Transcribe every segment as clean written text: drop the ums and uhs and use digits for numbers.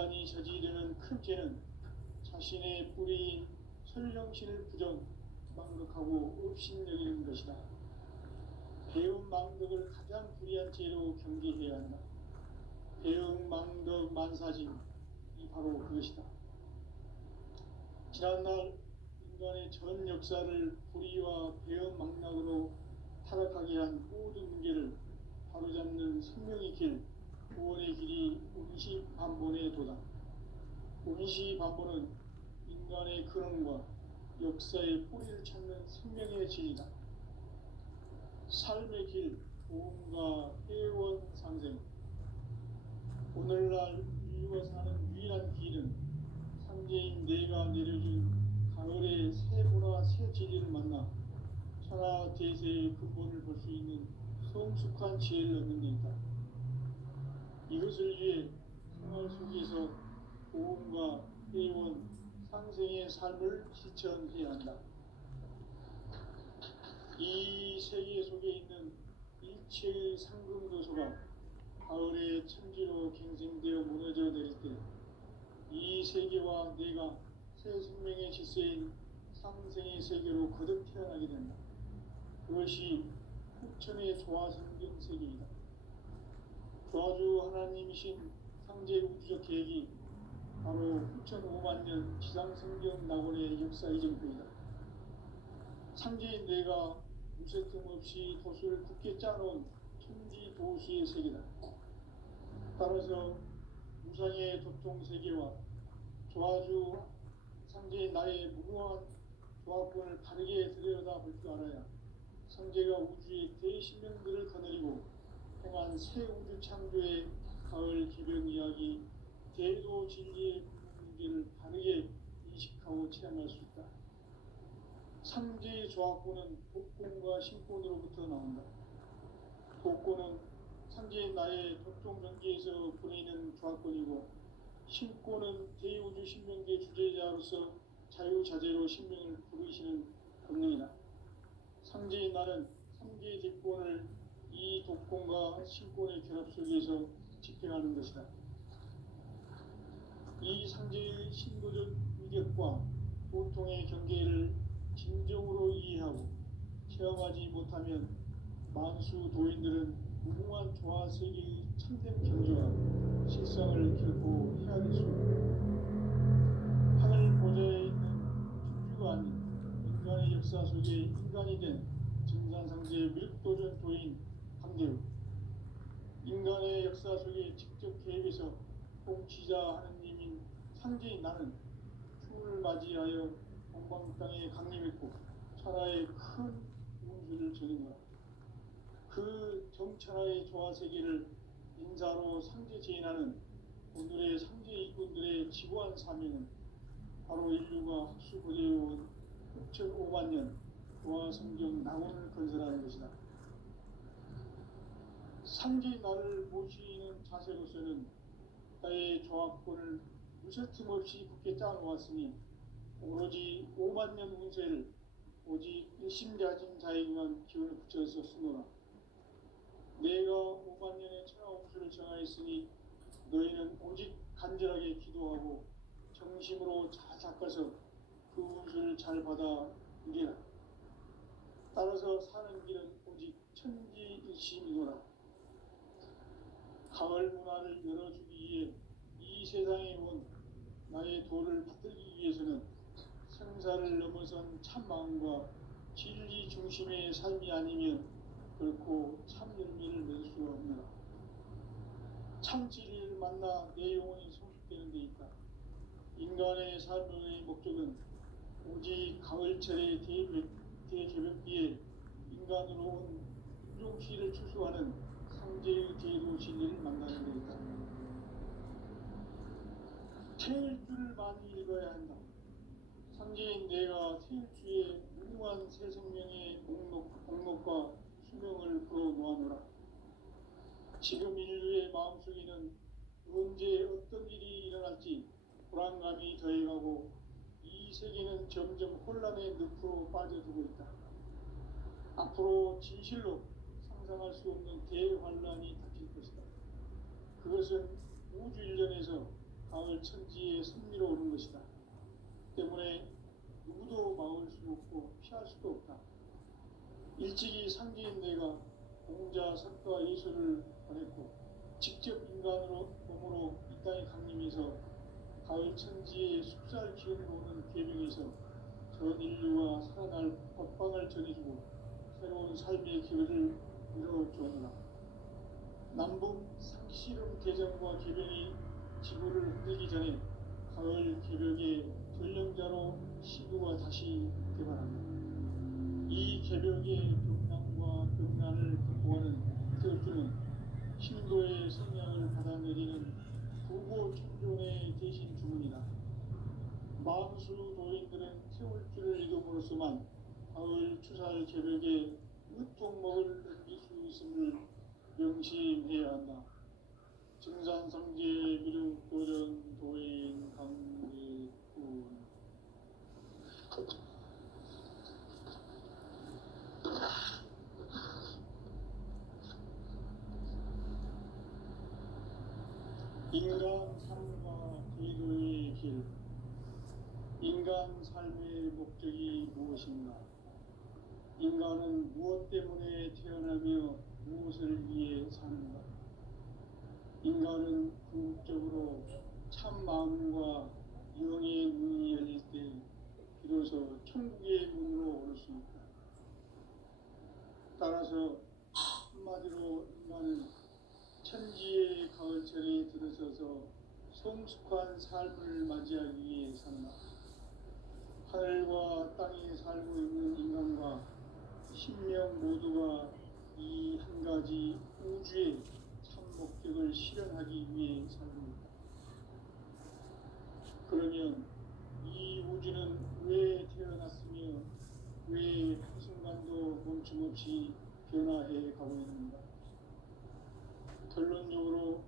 인간이 저지르는 큰 죄는 자신의 뿌리인 선령신을 부정, 망덕하고 업신여기는 것이다. 배움 망덕을 가장 불의한 죄로 경계해야 한다. 배움 망덕 만사짐이 바로 그것이다. 지난날 인간의 전 역사를 불의와 배움 망락으로 타락하게 한 모든 문제를 바로잡는 생명의 길, 구원의 길이 운시반본의 도다. 운시반본은 인간의 근원과 역사의 뿌리를 찾는 생명의 진리다. 삶의 길, 보험과 회원 상생. 오늘날 인류가 사는 유일한 길은 상제인 내가 내려준 가을의 새 문화 새 진리를 만나 천하 대세의 근본을 볼 수 있는 성숙한 지혜를 얻는 데 있다. 이것을 위해 생활 속에서 보험과 회원, 상생의 삶을 실천해야 한다. 이 세계 속에 있는 일체의 상금도서가 가을의 천지로 갱생되어 무너져 내릴 때 이 세계와 내가 새 생명의 질서인 상생의 세계로 거듭 태어나게 된다. 그것이 후천의 조화성경 세계이다. 조화주 하나님이신 상제 우주적 계획이 바로 후천 5만 년 지상성경 낙원의 역사 이정표이다. 상제인 뇌가 무쇠틈 없이 도수를 굳게 짜놓은 천지 도수의 세계다. 따라서 무상의 도통 세계와 조화주 상제인 나의 무궁한 조합권을 바르게 들여다볼 줄 알아야 상제가 우주의 대신명들을 거느리고 행한 새 우주 창조의 가을 기병 이야기, 대도 진리의 문제를 바르게 인식하고 체험할 수 있다. 상제의 조합권은 독권과 신권으로부터 나온다. 독권은 상제인 나의 도통 경계에서 보내는 조합권이고, 신권은 대우주 신명계 주제자로서 자유자재로 신명을 부르시는 권능이다. 상제인 나는 3개의 대권을 이 독권과 신권의 결합 속에서 집행하는 것이다. 이 상제의 신도적 위력과 보통의 경계를 진정으로 이해하고 체험하지 못하면 만수 도인들은 무궁한 조화 세계의 참된 경지와 실상을 결코 헤아릴 수 없다. 하늘 보좌에 있는 천주가 아닌 인간의 역사 속에 인간이 된 증산상제의 밀도전 도인 황대우, 인간의 역사 속에 직접 개입해서 통치자 하느님인 상제인 나는 춤을 맞이하여 동방 땅에 강림했고 천하의 큰 운수를 전했노라. 그 정천하의 조화 세계를 인사로 상제 제인하는 오늘의 상제 일꾼들의 지구한 사명은 바로 인류가 학수고대해온 후천 5만 년 조화 성경 낙원을 건설하는 것이다. 상제 나를 모시는 자세로서는 나의 조합권을 무쇠틈 없이 굳게 짜놓았으니 오로지 5만 년 운세를 오직 일심자진 자에게만 기운을 붙여서 쓰노라. 내가 5만 년의 천하 운수를 정하였으니 너희는 오직 간절하게 기도하고 정심으로 잘 닦아서 그 운수를 잘 받아 누리라. 따라서 사는 길은 오직 천지일심이노라. 가을 문화를 열어주기 위해 이 세상에 온 나의 도를 받들기 위해서는 생사를 넘어선 참마음과 진리 중심의 삶이 아니면 결코 참 열매를 낼 수가 없노라. 참 진리를 만나 내 영혼이 성숙되는 데 있다. 인간의 삶의 목적은 오직 가을철의 대개벽기에 인간으로 온 인종시를 추수하는 상제의 대도 진리를 만나는 데 있다. 태일주를 많이 읽어야 한다. 상제인 내가 태일주의 무궁한 새 생명의 목록과 수명을 풀어놓아노라. 지금 인류의 마음속에는 언제 어떤 일이 일어날지 불안감이 더해가고 이 세계는 점점 혼란의 늪으로 빠져들고 있다. 앞으로 진실로 상상할 수 없는 대환란이 닥칠 것이다. 그것은 우주 일련에서 가을 가을 천지의 선미로 오는 것이다. 때문에 누구도 막을 수 없고 피할 수도 없다. 일찍이 상제인 내가 공자, 석가, 예수를 보냈고 직접 인간으로 몸으로 이 땅에 강림해서 가을 천지의 숲살 기운으로 오는 계명에서 전 인류와 살아날 법방을 전해주고 새로운 삶의 기회를 이뤄주었노라. 남북 상씨름 개정과 개병이 지구를 흔들기 전에 가을 개벽의 전령자로 시구가 다시 개발한다. 이 개벽의 벽난과 벽난을 극복하는 태극기는 신도의 성향을 받아내리는 부고 청존의 대신 주문이다. 만수 도인들은 태울 줄을 이름으로서만 가을 추살 개벽에 으통먹을 넘길 수 있음을 명심해야 한다. 증산상제 미륵 도전 도인 강대군. 인간 삶과 제도의 길. 인간 삶의 목적이 무엇인가? 인간은 무엇 때문에 태어나며 무엇을 위해 사는가? 인간은 궁극적으로 참 마음과 영의 문이 열릴 때 비로소 천국의 문으로 오를 수 있다. 따라서 한마디로 인간은 천지의 가을철에 들어서서 성숙한 삶을 맞이하기 위해 산다. 하늘과 땅에 살고 있는 인간과 신명 모두가 이 한 가지 우주의 참 목적을 실현하기 위해 살고 있다. 그러면 이 우주는 왜 태어났으며 왜 한순간도 멈춤없이 변화해 가고 있는가? 결론적으로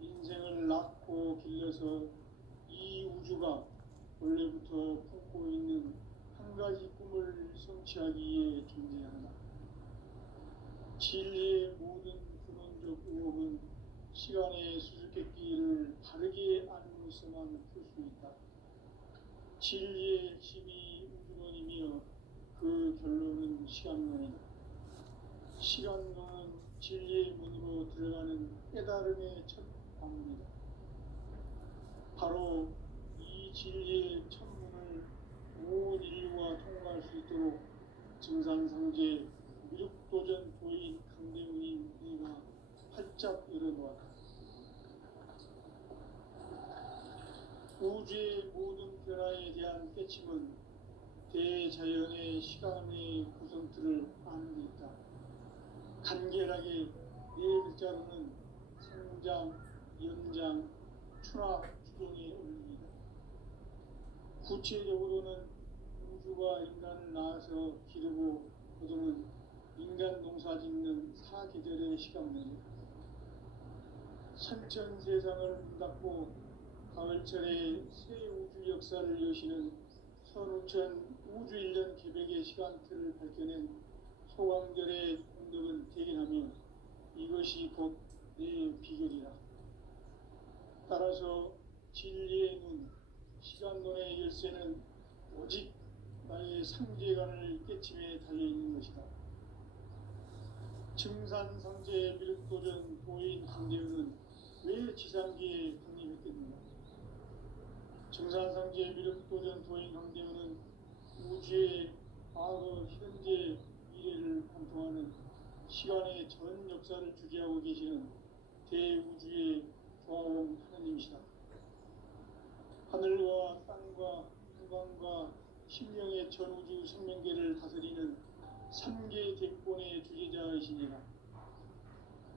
인생을 낳고 길러서 이 우주가 원래부터 품고 있는 한 가지 꿈을 성취하기 위해 존재한다. 진리의 모든 근원적 의혹은 시간의 수수께끼를 바르게 알므로써만 풀 수 있다. 진리의 핵심이 우주론이며 그 결론은 시간론이다. 시간론은 진리의 문으로 들어가는 깨달음의 첫 방문이다. 바로 이 진리의 천문을 온 인류가 통과할 수 있도록 증산상제 미륵도전 도인 강대웅인 네가 활짝 열어놓았다. 우주의 모든 변화에 대한 깨침은 대자연의 시간의 구성틀을 아는 데 있다. 간결하게 네 글자로는 성장, 연장, 추락, 주동의 원리이다. 구체적으로는 우주가 인간을 낳아서 기르고 거두는 인간 농사 짓는 사계절의 시간문이다. 선천 세상을 문닫고 가을철에 새 우주 역사를 여시는 선우천 우주 1년 개벽의 시간틀을 밝혀낸 소강절의 공덕은 대견하며 이것이 곧 내 비결이라. 따라서 진리의 눈, 시간론의 열쇠는 오직 나의 상제관을 깨침에 달려있는 것이다. 증산상제 미륵도전 도인 강대현은 왜 지상기에 강림했겠는가? 증산상제 미륵도전 도인 강대현은 우주의 과거, 현재, 미래를 관통하는 시간의 전 역사를 주재하고 계시는 대우주의 조화원 하나님이시다. 하늘과 땅과 한강과 심령의 전우주 생명계를 다스리는 3개 대권의 주제자이시니라.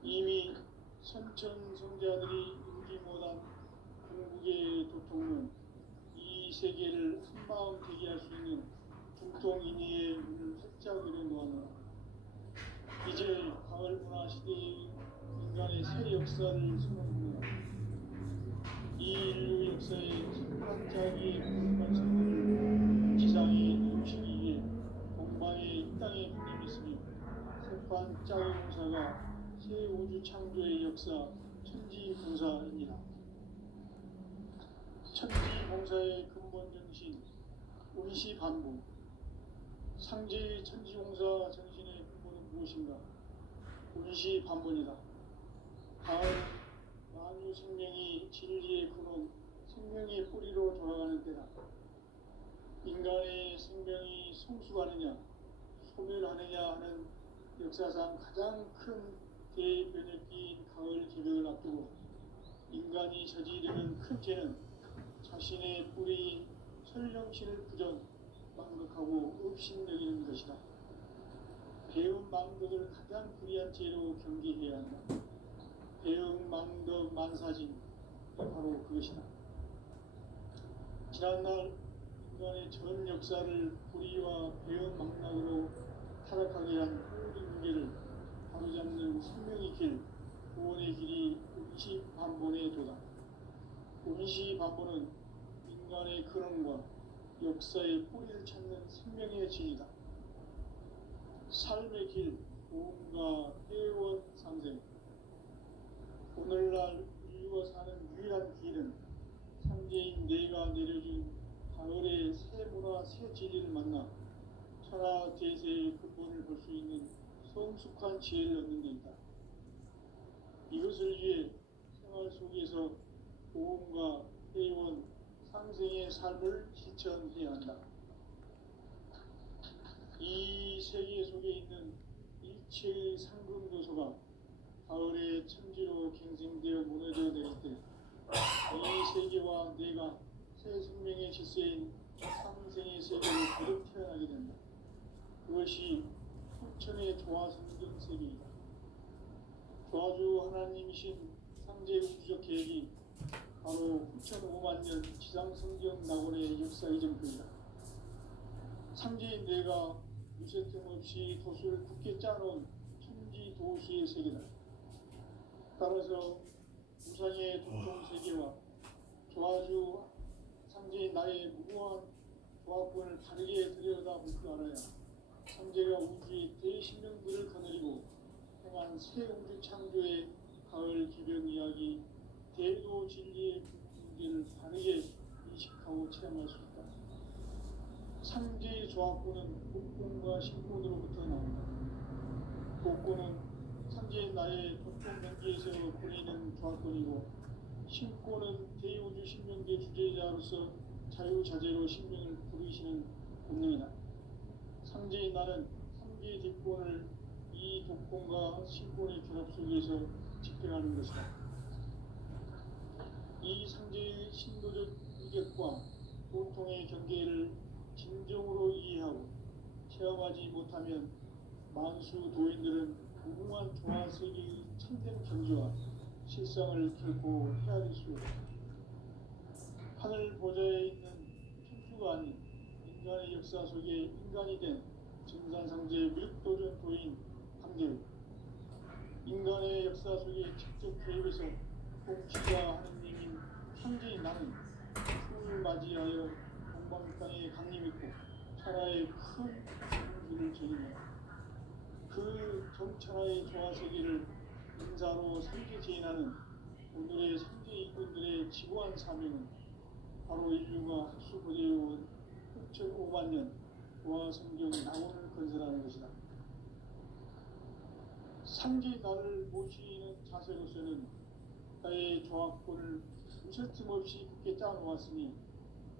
이미 선천성자들이 인지 못한 궁극의 도통은 이 세계를 한마음 되게 할 수 있는 중통인의의 문을 활짝 열어놓았노라. 이제 가을 문화 시대의 인간의 새 역사를 선언합니다. 이 인류 역사의 첫 반짝이 부족한 선물을 지상에 내오시기 위해 동방의 이 땅에 군림했으며 새판 짝의 공사가 새 우주 창조의 역사 천지공사입니다. 천지봉사의 근본 정신, 운시반복. 상제의 천지봉사 정신의 근본은 무엇인가? 운시반복이다. 가을은 만유 생명이 진리의 근원, 생명의 뿌리로 돌아가는 때다. 인간의 생명이 성숙하느냐, 소멸하느냐 하는 역사상 가장 큰 대변혁기인 가을 개벽을 앞두고 인간이 저지르는 큰 죄는 자신의 뿌리인 설령신을 부정, 망극하고 업신여기는 것이다. 배은 망덕을 가장 불의한 죄로 경계해야 한다. 배은 망덕 만사진, 바로 그것이다. 지난날 인간의 전 역사를 불의와 배은 망락으로 타락하게 한 모든 문제를 바로잡는 생명의 길, 구원의 길이 운시반본의 도다. 운시반본은 인간의 근원과 역사의 뿌리를 찾는 생명의 진이다. 삶의 길, 보험과 회원 상생. 오늘날 인류가 사는 유일한 길은 상제인 내가 내려준 가을의 새 문화, 새 진리를 만나 천하 대세의 근본을 볼 수 있는 성숙한 지혜를 얻는 데 있다. 이것을 위해 생활 속에서 보험과 회원, 상생의 삶을 실천해야 한다. 이 세계 속에 있는 일체의 상금도서가 가을의 천지로 갱생되어 무너져 내릴 때 이 세계와 내가 새 생명의 질서인 상생의 세계로 거듭 태어나게 된다. 그것이 후천의 조화성경 세계이다. 조화주 하나님이신 상제 우주적 계획이 바로 후천 5만 년 지상성경 낙원의 역사 이전표이다. 상제인 내가 무쇠틈 없이 도수를 굳게 짜놓은 천지 도시의 세계다. 따라서 우상의 도통 세계와 조화주 상제인 나의 무고한 조합권을 바르게 들여다볼 줄 알아야 상제가 우주의 대신령들을 거느리고 행한 새 우주 창조의 가을 기병 이야기, 대도 진리의 문제를 바르게 인식하고 체험할 수 있다. 상제의 조합권은 복권과 신권으로부터 나온다. 복권은 상제의 나의 도통 경계에서 보내는 조합권이고, 신권은 대우주 신명계 주제자로서 자유자재로 신명을 부르시는 본능이다. 상제의 나는 상제의 뒷권을 이 독권과 신권의 결합 속에서 집행하는 것이다. 이 상제의 신도적 위격과 보통의 경계를 진정으로 이해하고 체험하지 못하면 만수 도인들은 무궁한 조화세계의 참된 경지와 실상을 결코 헤아릴 수 없다. 하늘 보좌에 있는 천주가 아닌 인간의 역사 속에 인간이 된 증산상제 밀도전 도인 함대우. 인간의 역사 속에 직접 개입해서 통치자 하느님인 상제인 나는 풍을 맞이하여 동방 땅에 강림했고 천하의 큰 공주를 전이며 그 정천하의 조화세계를 인사로 상제 제인하는 오늘의 상제 이군들의 지고한 사명은 바로 인류가 학수고대해온 6,5만 년 조화성경 낙원을 건설하는 것이다. 상제 나를 모시는 자세로서는 나의 조합권을 무쇠틈 없이 굳게 짜놓았으니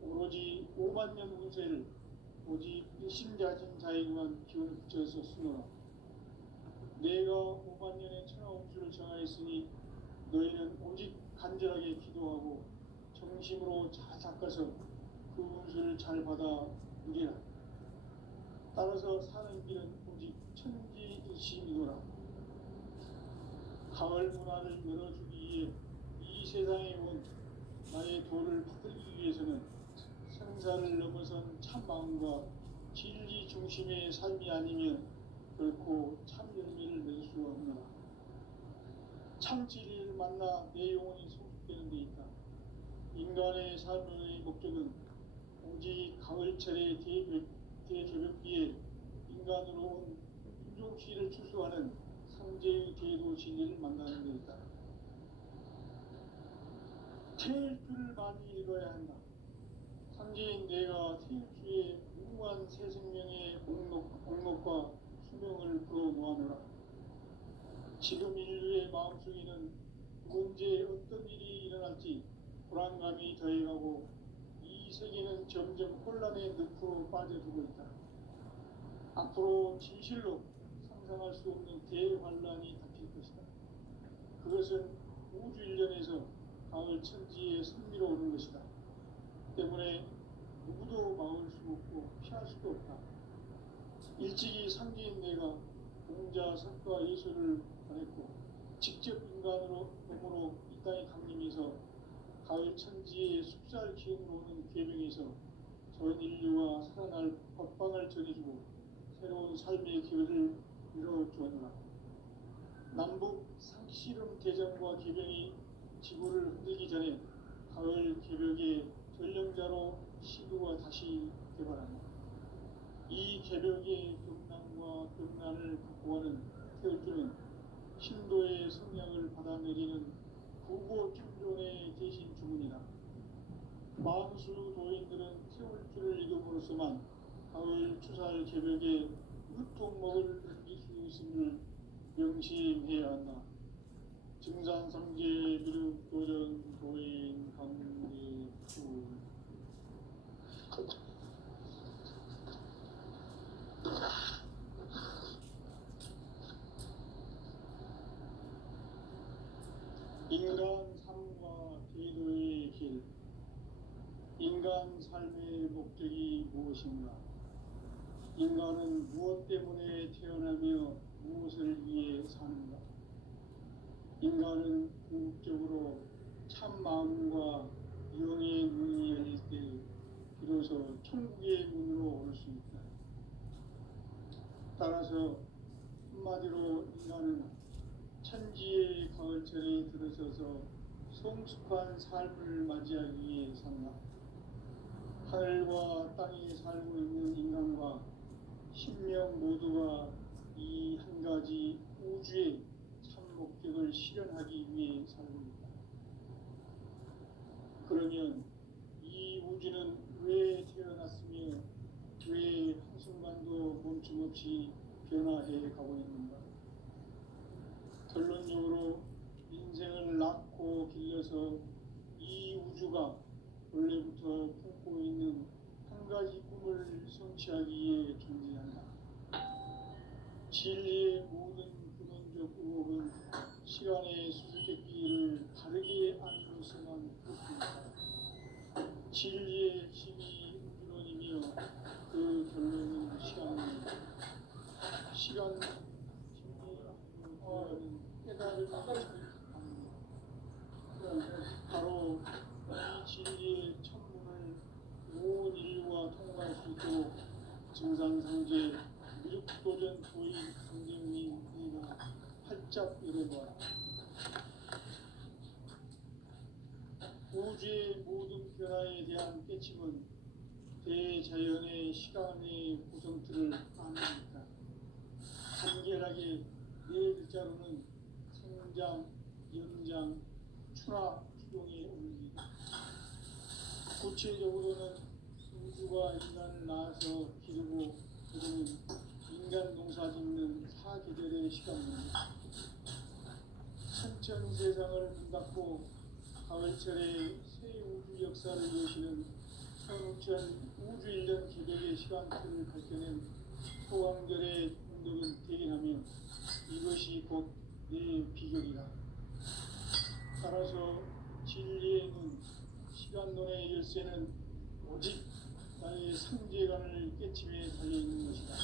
오로지 5만 년 운세를 오직 일심자진 자에게만 기운을 붙여서 쓰노라. 내가 5만 년의 천하 운수를 정하였으니 너희는 오직 간절하게 기도하고 정심으로 잘 닦아서 그 운수를 잘 받아 누리라. 따라서 사는 길은 오직 천지일심이노라. 가을 문화를 열어주기 위해 이 세상에 온 나의 도를 받들기 위해서는 생사를 넘어선 참 마음과 진리 중심의 삶이 아니면 결코 참 열매를 맺을 수가 없노라. 참 진리를 만나 내 영혼이 성숙되는 데 있다. 인간의 삶의 목적은 오직 가을철의 대조벽기에 인간으로 온 인종시를 추수하는 상제의 대도 진리를 만나는 데 있다. 태일주를 많이 읽어야 한다. 상제인 내가 태일주의 무궁한 새 생명의 공목과 수명을 불어모아노라. 지금 인류의 마음속에는 언제 어떤 일이 일어날지 불안감이 더해가고 이 세계는 점점 혼란의 늪으로 빠져들고 있다. 앞으로 진실로 상상할 수 없는 대환란이 닥칠 것이다. 그것은 우주 일련에서 가을 천지에 승리로오는 것이다. 때문에 누구도 막을 수 없고 피할 수도 없다. 일찍이 상제인 내가 공자, 석가, 예수를 보냈고 직접 인간으로 몸으로 이 땅에 강림해서 가을 천지의 숲살 기운으로 오는 계명에서 전 인류와 살아날 법방을 전해주고 새로운 삶의 기회를 이뤄주었노라. 남북 상씨름 대전과 계병이 지구를 흔들기 전에 가을 개벽의 전령자로 시두가 다시 개발한다. 이 개벽의 경난과 병난을 극복하는 태울주는 신도의 성량을 받아내리는 구고 충존의 대신 주문이다. 만수 도인들은 태울주를 읽음으로써만 가을 추살 개벽의 유통목을 넘길 수 있음을 명심해야 한다. 증산상제 미륵 도전 도인 강대수. 인간 삶과 제도의 길. 인간 삶의 목적이 무엇인가? 인간은 무엇 때문에 태어나며 무엇을 위해 사는가? 인간은 궁극적으로 참 마음과 영의 문이 열릴 때 비로소 천국의 문으로 올 수 있다. 따라서 한마디로 인간은 천지의 가을철에 들어서서 성숙한 삶을 맞이하기 위해 산다. 하늘과 땅에 살고 있는 인간과 신명 모두가 이 한 가지 우주의 참 목적을 실현하기 위해 살고 있다. 그러면 이 우주는 왜 태어났으며 왜 한순간도 멈춤없이 변화해 가고 있는가? 결론적으로 인생을 낳고 길러서 이 우주가 원래부터 품고 있는 한 가지 꿈을 성취하기 위해 존재한다. 진리의 모든 근원적 의혹은 시간의 수수께끼를 바르게 알고서만 풀립니다. 진리의 핵심이 우주론이며 그 결론은 시간입니다. 시간 진리의 깨달음을 바로 이 진리의 천문을 온 인류가 통과할 수 있도록 증산상제 미륵도전 도인 강대훈이가 활짝 열어보아라. 우주의 모든 변화에 대한 깨침은 대자연의 시간의 구성틀을 아니니까 간결하게 네 글자로는 생장, 연장, 추락, 추동에 옮깁니다. 구체적으로는 우주가 인간을 낳아서 기르고 그러는 인간 농사 짓는 사계절의 시간입니다. 천천 세상을 문 닫고 가을철에 새 우주 역사를 여시는 천우천 우주 일년 개벽의 시간틀을 밝혀낸 소강절의 운동은 대견하며 이것이 곧 내 비결이라. 따라서 진리의 눈, 시간론의 열쇠는 오직 나의 상제관을 깨침에 달려있는 것이다.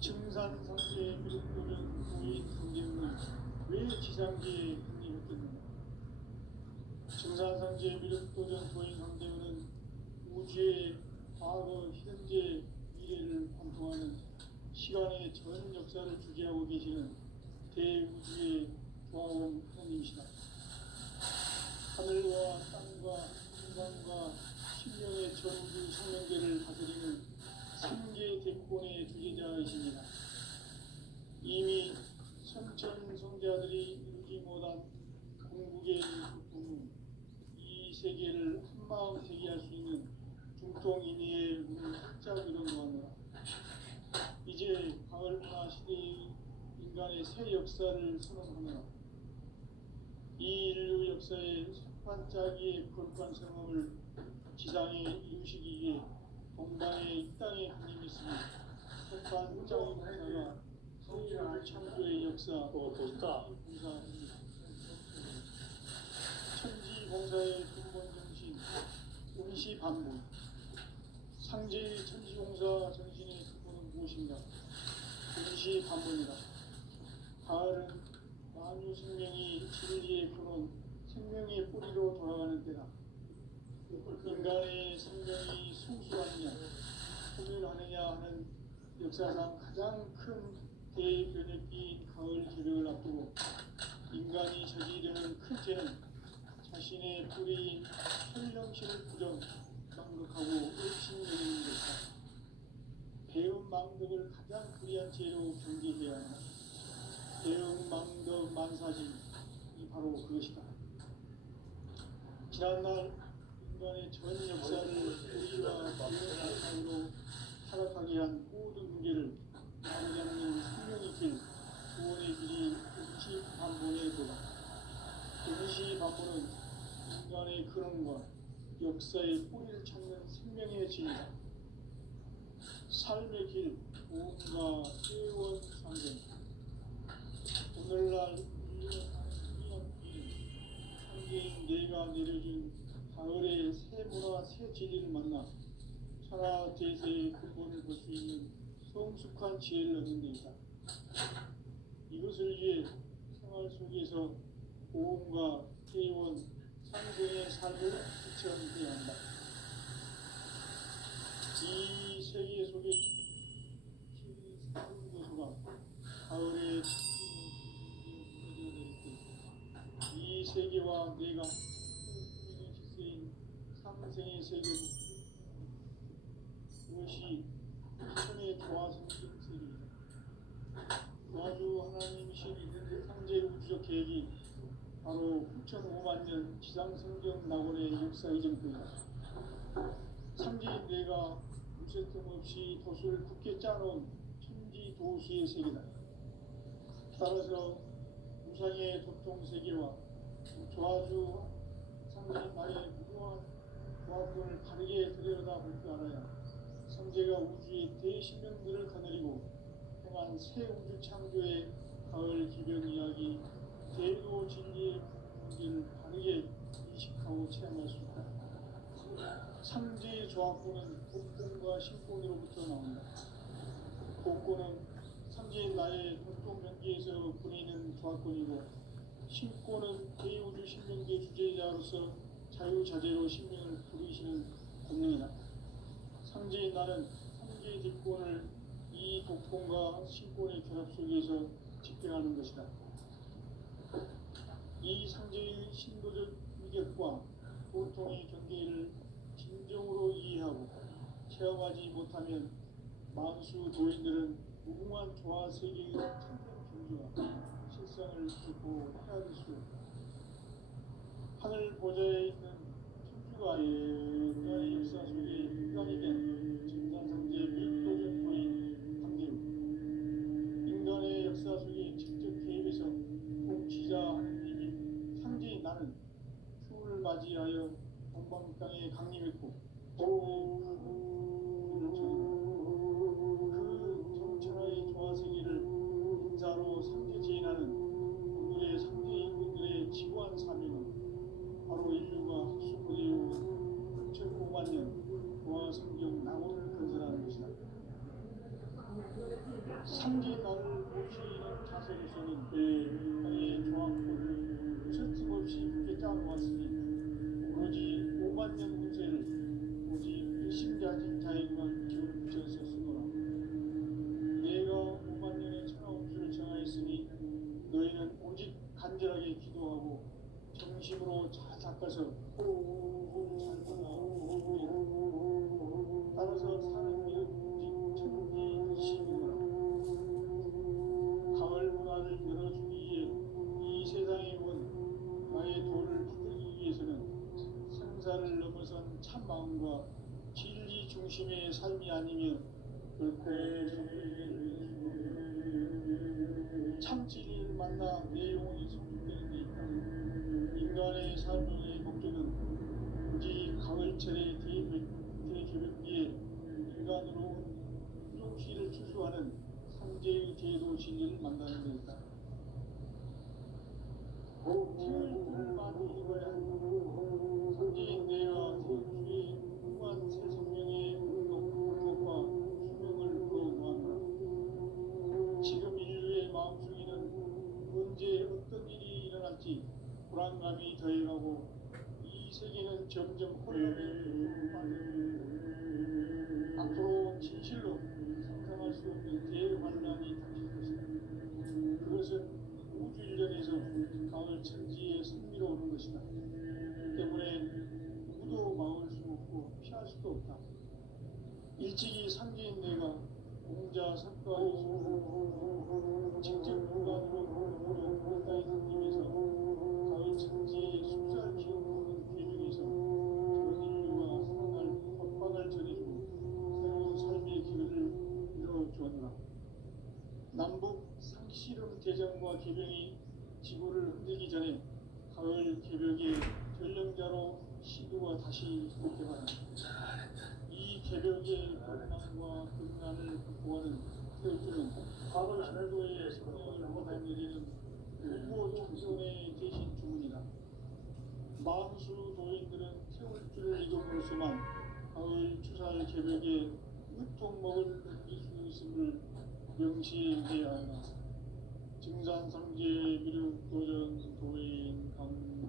증산상제 미륵도전 도인 강대훈은 왜 지상계에 국립했겠는가? 증산상제 미륵도전 도인 강대훈은 우주의 과거, 현재, 미래를 관통하는 시간의 전 역사를 주재하고 계시는 대우주의 조화원 형님이시다. 하늘과 땅과 인간과 신령의 전우주 생명계를 다스리는 삼계 대권의 주제자이십니다. 이미 선천 성자들이 이루지 못한 동북의 동문, 이 세계를 한마음 되게 할 수 있는 중통인의의 문을 활짝 열어놓았노라. 이제 가을 문화 시대의 인간의 새 역사를 선언하노라. 이 인류 역사의 반짝이의 거룩한 성험을 지상에 이루시기 위해 동방의 이 땅에 강림했으니 반짝이 공사가 성주 창조의 역사 좋다. 천지 공사의 근본 정신 운시 반문. 상제의 천지 공사 정신의 근본은 무엇인가? 운시 반문이다. 가을은 만유 생명이 진리의 근원, 생명의 뿌리로 돌아가는 때다. 인간의 생명이 성숙하느냐, 소멸하느냐 하는 역사상 가장 큰 대변혁기인 가을 기력을 앞두고 인간이 저지르는 큰 죄는 자신의 뿌리인 현령신을 부정, 망극하고 의심여기는 것이다. 배움 망덕을 가장 불의한 죄로 경계해야 한다. 배움 망덕 만사진이 바로 그것이다. 지난날 인간의 전 역사를 우리와 배움 타락하게 한 모든 문제를 바로잡는 생명의 길, 구원의 길이 임시반본의 도다. 임시반본은 인간의 근원과 역사의 뿌리를 찾는 생명의 진리다. 삶의 길, 보험과 회원 상경. 오늘날 상계인 내가 내려준 가을의 새 문화, 새 진리를 만나 천하 대세의 근본을 볼 수 있는 성숙한 지혜를 얻는 데 있다. 이것을 위해 생활 속에서 보험과 회원, 상생의 삶을 실천해야 한다. 이 세계 속에 도서가 가을에 이 세계와 내가 실세인 상생의 세계, 그것이 천의 조화성경 세계이다. 조화주 하나님이신 상제 우주적 계획이 바로 9,500만 년 지상성경 낙원의 역사 이전부이다. 삼지인 내가 무쇠뜸 없이 도수를 굳게 짜놓은 천지 도수의 세계다. 따라서 우상의 도통세계와 조화주 상제인 나의 무궁한 조합론을 바르게 들여다볼 줄 알아야 삼재가 우주의 대신명들을 거느리고 행한 새 우주 창조의 가을 기변 이야기, 대도 진리의 문제를 바르게 인식하고 체험할 수 있다. 삼재의 조합론은 복권과 신권으로부터 나온다. 복권은 삼재인 나의 공통명기에서 보내는 조합권이고, 신권은 대우주 신명계 주제자로서 자유자재로 신명을 부르시는 권능이다. 삼재인 나는 삼재의 뒷권을 이 복권과 신권의 결합 속에서 집행하는 것이다. 이 삼재의 신도적 위력과 보통의 경계를 진정으로 이해하고 체험하지 못하면 만수 도인들은 무궁한 조화 세계의 참된 경주와 실상을 듣고 헤아릴 수 없다. 하늘 보좌에 있는 천주가 인간의 역사 속에 인간이 된 진산상제의 밀도적 도인 강대우, 인간의 역사 속에 직접 개입해서 통치자 하느님인 상제인 나는 추운을 맞이하여 동방 땅에 강림했고 그 정천하의 조화세계를 인사로 상제지인하는 오늘의 상제인분들의 지구한 사명은 바로 인류가 학수부대해온 9,500만 년 조화성경 낙원을 건설하는 것이다. 상제인 나를 모시는 자세로서는 나의 조합권을 쇳김없이 굳게 짜놓았으니 오로지 5만 년 운세를 오직 일심자진 자에게만 기울을 붙여서 쓰노라. 내가 5만 년의 천하운수를 정하였으니 너희는 오직 간절하게 기도하고 정심으로 잘 닦아서 잘 따라서 사는 길은 오직 천지일심이로라. 가을 문화를 열어주기 위해 이 세상에 온 나의 생사를 넘어선 참 마음과 진리 중심의 삶이 아니면 결코 참 진리를 만나 내 영혼이 성숙되는 데 있다. 인간의 삶의 목적은 오직 가을철의 대개벽기에 인간으로 운동시를 추수하는 상제의 제도 진리를 만나는 데 있다. 태을 많이 입어야 한다. 상제인 내가 태주의 무한 새 생명의 능력과 수명을 거부하노라. 지금 인류의 마음속에는 언제 어떤 일이 일어날지 불안감이 더해가고 이 세계는 점점 혼란에 빠져 앞으로 진실로 상상할 수 없는 대환란이 닥칠 것이다. 그것은 우주 일련에서 가을 천지의 승리로 오는 것이다. 때문에 누구도 막을 수 없고 피할 수도 없다. 일찍이 상제인 내가 공자 석가의 직접 육안으로 바다에 섬기면서 가을 천지의 숲살 키우는 계중에서 전 인류가 살아날 협박을 전해주고 새로운 삶의 기회를 이뤄주었노라. 남북 상씨름 대전과 개병이 지구를 흔들기 전에 가을 개벽의 전령자로 시도가 다시 복귀하다. 이 개벽의 건강과 금난을 극복하는 태우주는 신도의 성령을 받아들이는 공고 청소년의 대신 주문이다. 망수 도인들은 태울주를 이름으로서만 가을 추살 개벽에 으통먹을 넘길 수 있음을 명시해야 한다. 증산상제 미륵 도전 도인 강제구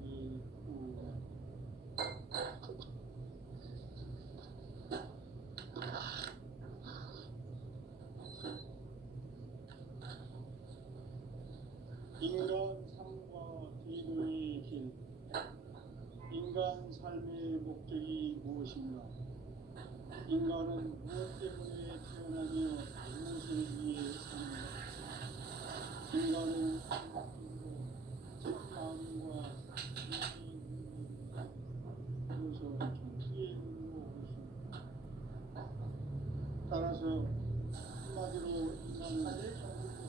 인간 삶과 기도의 길. 인간 삶의 목적이 무엇인가? 인간은 무엇 때문에 태어나며 무엇을 위해 사는가? 인간은 참 마음과 그래서 천지의 눈으로 보십니다. 따라서 한마디로 인간은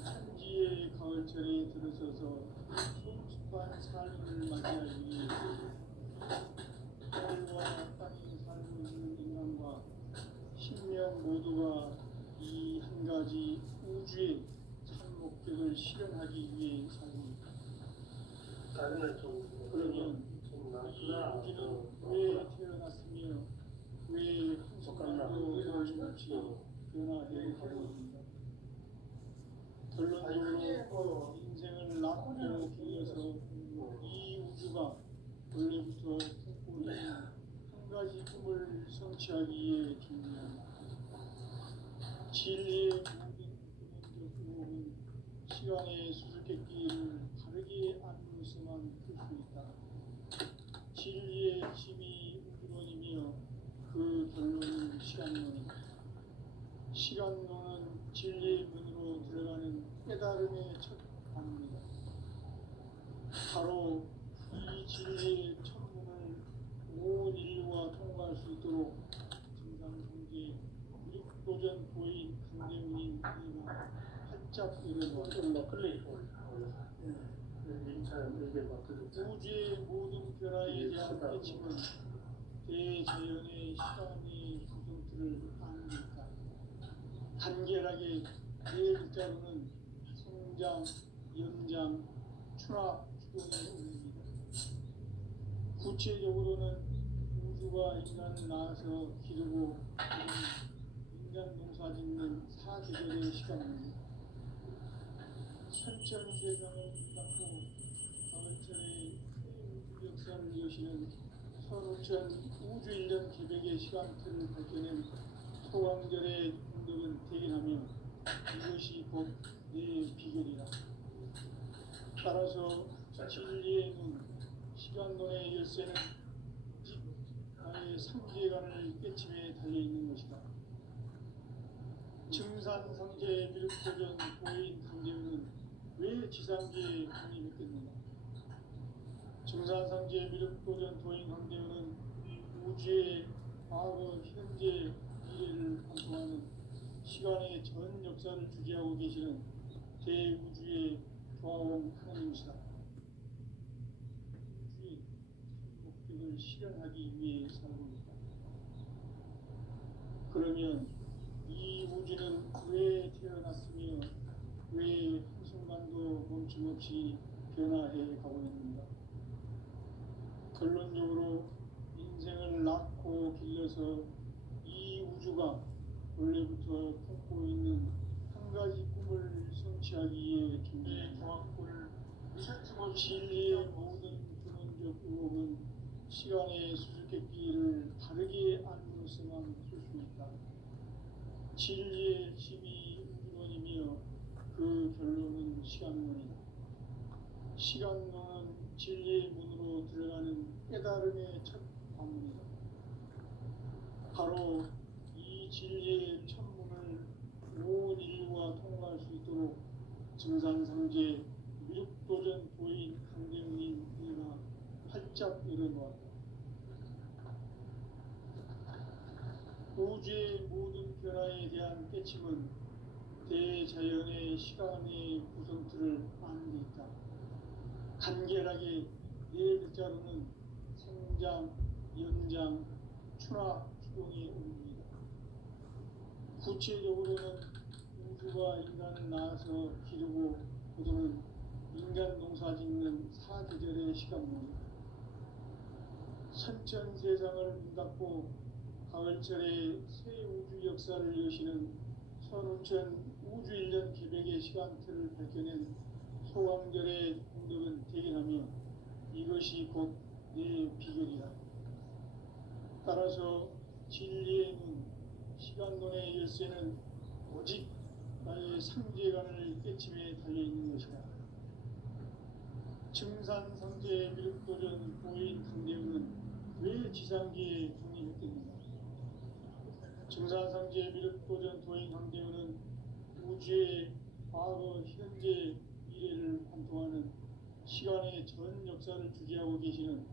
천지의 가을철에 들어서서 성숙한 삶을 맞이하기 위해 하늘과 땅에 살고 있는 인간과 신명 모두가 이 한 가지 우주의 참 목적을 실현하기 위해 살고 있다. 그러면 이 우주는 왜 태어났으며 왜 한순간도 변함없이 변화해 가고 있는가? 결론적으로 인생을 낳고 길러서 이 우주가 원래부터 꿈꾸고 있는 한 가지 꿈을 성취하기 위해 준비한다. 진리의 모든 근원적 의혹은 시간의 수수께끼를 바르게 알면서만 풀 수 있다. 진리의 핵심이 우주론이며 그 결론은 시간론이다. 시간론은 진리의 문으로 들어가는 깨달음의 첫 단문이다. 바로 이 진리의 첫 문을 온 인류가 통과할 수 있도록 증상성제 미륵도전 도인 강대문인 이가 활짝 열어놓았다. 우주의 모든 변화에 대한 깨침은 대자연의 시간의 구성틀을 아는 데 있다. 간결하게 네 글자로는 성장, 연장, 추락, 추동의 원리입니다. 구체적으로는 우주가 인간을 낳아서 기르고 인간 농사 짓는 사계절의 시간입니다. 천천 세상을 닦고 가을철의 우주 역사를 여시는 선우천 우주 일년 개벽의 시간틀을 밝혀낸 소강절의 운동은 대견하며 이것이 곧 내 비결이다. 따라서 진리의 눈, 시간론의 열쇠는 즉 나의 상제관을 깨침에 달려있는 것이다. 증산상제 미륵도전 도인 강제우는 왜 지상계에 강림했겠는가? 증산상제 미륵도전 도인 강제우는 우주의 과거, 현재, 미래를 관통하는 시간의 전 역사를 주재하고 계시는 대우주의 조화원 하나님이시다. 우주의 목적을 실현하기 위해 살고 있다. 그러면 이 우주는 왜 태어났으며 왜 한순간도 멈춤없이 변화해 가고 있는가? 결론적으로 인생을 낳고 길러서 이 우주가 원래부터 품고 있는 한 가지 꿈을 성취하기 위해 존재의 종합구를 진리의 모든 근원적 의혹은 시간의 수수께끼를 다르게 안으로서만 풀 수 있다. 진리의 힘이 우주론이며 그 결론은 시간론이다. 시간론은 진리의 문으로 들어가는 깨달음의 첫 관문이다. 바로 이 진리의 천문을 온 인류가 통과할 수 있도록 증산상제 미륵도전 도인 강대웅인 이가 활짝 열어놓았다. 우주의 모든 변화에 대한 깨침은 대자연의 시간의 구성틀을 아는 데 있다. 간결하게 네 글자로는 생장, 연장, 추나 추동의 의미이다. 구체적으로는 우주가 인간을 낳아서 기르고 거두는 인간 농사 짓는 사계절의 시간문이다. 선천 세상을 문 닫고 가을철에 새 우주 역사를 여시는 선우천 우주 1년 기백의 시간틀을 밝혀낸 소강절의 공덕은 대견하며 이것이 곧 내 비결이다. 따라서 진리의 문, 시간론의 열쇠는 오직 나의 상제관을 깨침에 달려있는 것이다. 증산상제 미륵도전 보인 강대웅은 왜 지상기에 독립했겠는가? 증산상제 미륵도전 도인 강대웅은 우주의 과거, 현재, 미래를 관통하는 시간의 전 역사를 주재하고 계시는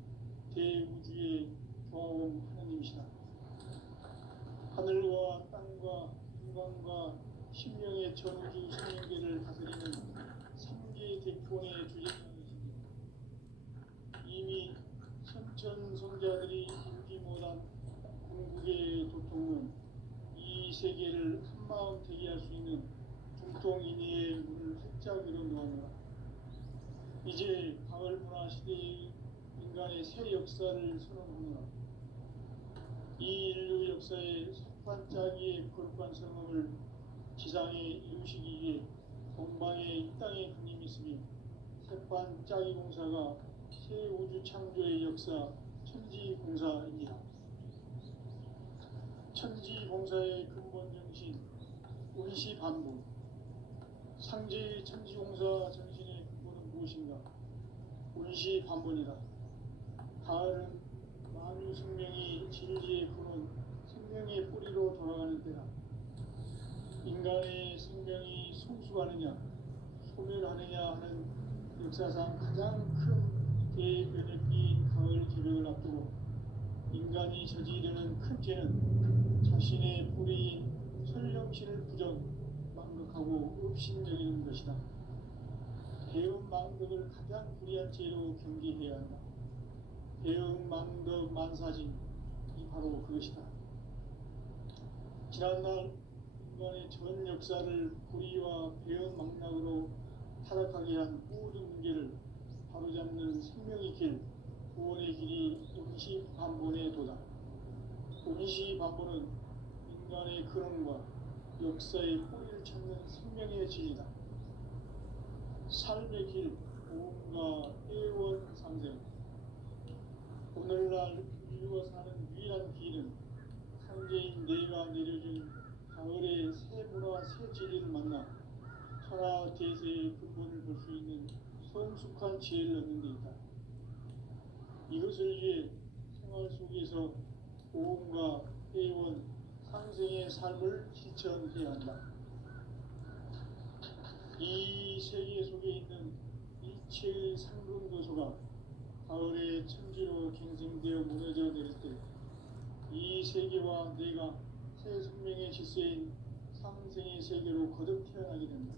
대우주의 조화원 하나님이시다. 하늘과 땅과 인간과 신명의 전우주 생명계를 다스리는 3계 대표원의 주재자이십니다. 이미 선천성자들이 인지 못한 궁극의 도통은 이 세계를 한마음 되게 할 수 있는 중통인의의 문을 활짝 열어놓았노라. 이제 가을 문화 시대의 인간의 새 역사를 선언하노라. 이 인류 역사의 석판짜기의 거룩한 성업을 지상에 이루시기 위해 동방에 이 땅에 그님이 있으며 석판짜기 공사가 새 우주 창조의 역사 천지공사이니라. 천지공사의 근본 정신 운시반복. 상제의 천지공사 정신의 근본은 무엇인가? 운시반복이다. 가을은 만유 생명이 진리의 근원, 생명의 뿌리로 돌아가는 때다. 인간의 생명이 성숙하느냐, 소멸하느냐 하는 역사상 가장 큰 대변혁기인 가을 기백을 앞두고 인간이 저지르는 큰 죄는 자신의 뿌리인 설령신을 부정, 망극하고 업신여기는 것이다. 배움 망덕을 가장 불의한 죄로 경계해야 한다. 배움 망덕 만사진이 바로 그것이다. 지난날 인간의 전 역사를 불의와 배움 망락으로 타락하게 한 모든 문제를 바로잡는 생명의 길, 구원의 길이 운시반본의 도다. 운시반본은 인간의 근원과 역사의 뿌리를 찾는 생명의 진리다. 삶의 길, 보험과 애원 상생. 오늘날 인류가 사는 유일한 길은 상제인 내가 내려준 가을의 새 문화, 새 진리를 만나 천하 대세의 근본을 볼 수 있는 성숙한 지혜를 얻는 데 있다. 이것을 위해 생활 속에서 보험과 애원, 상생의 삶을 실천해야 한다. 이 세계 속에 있는 일체의 상근 도서가 가을의 천지로 갱생되어 무너져 내릴 때 이 세계와 내가 새 생명의 질서인 상생의 세계로 거듭 태어나게 된다.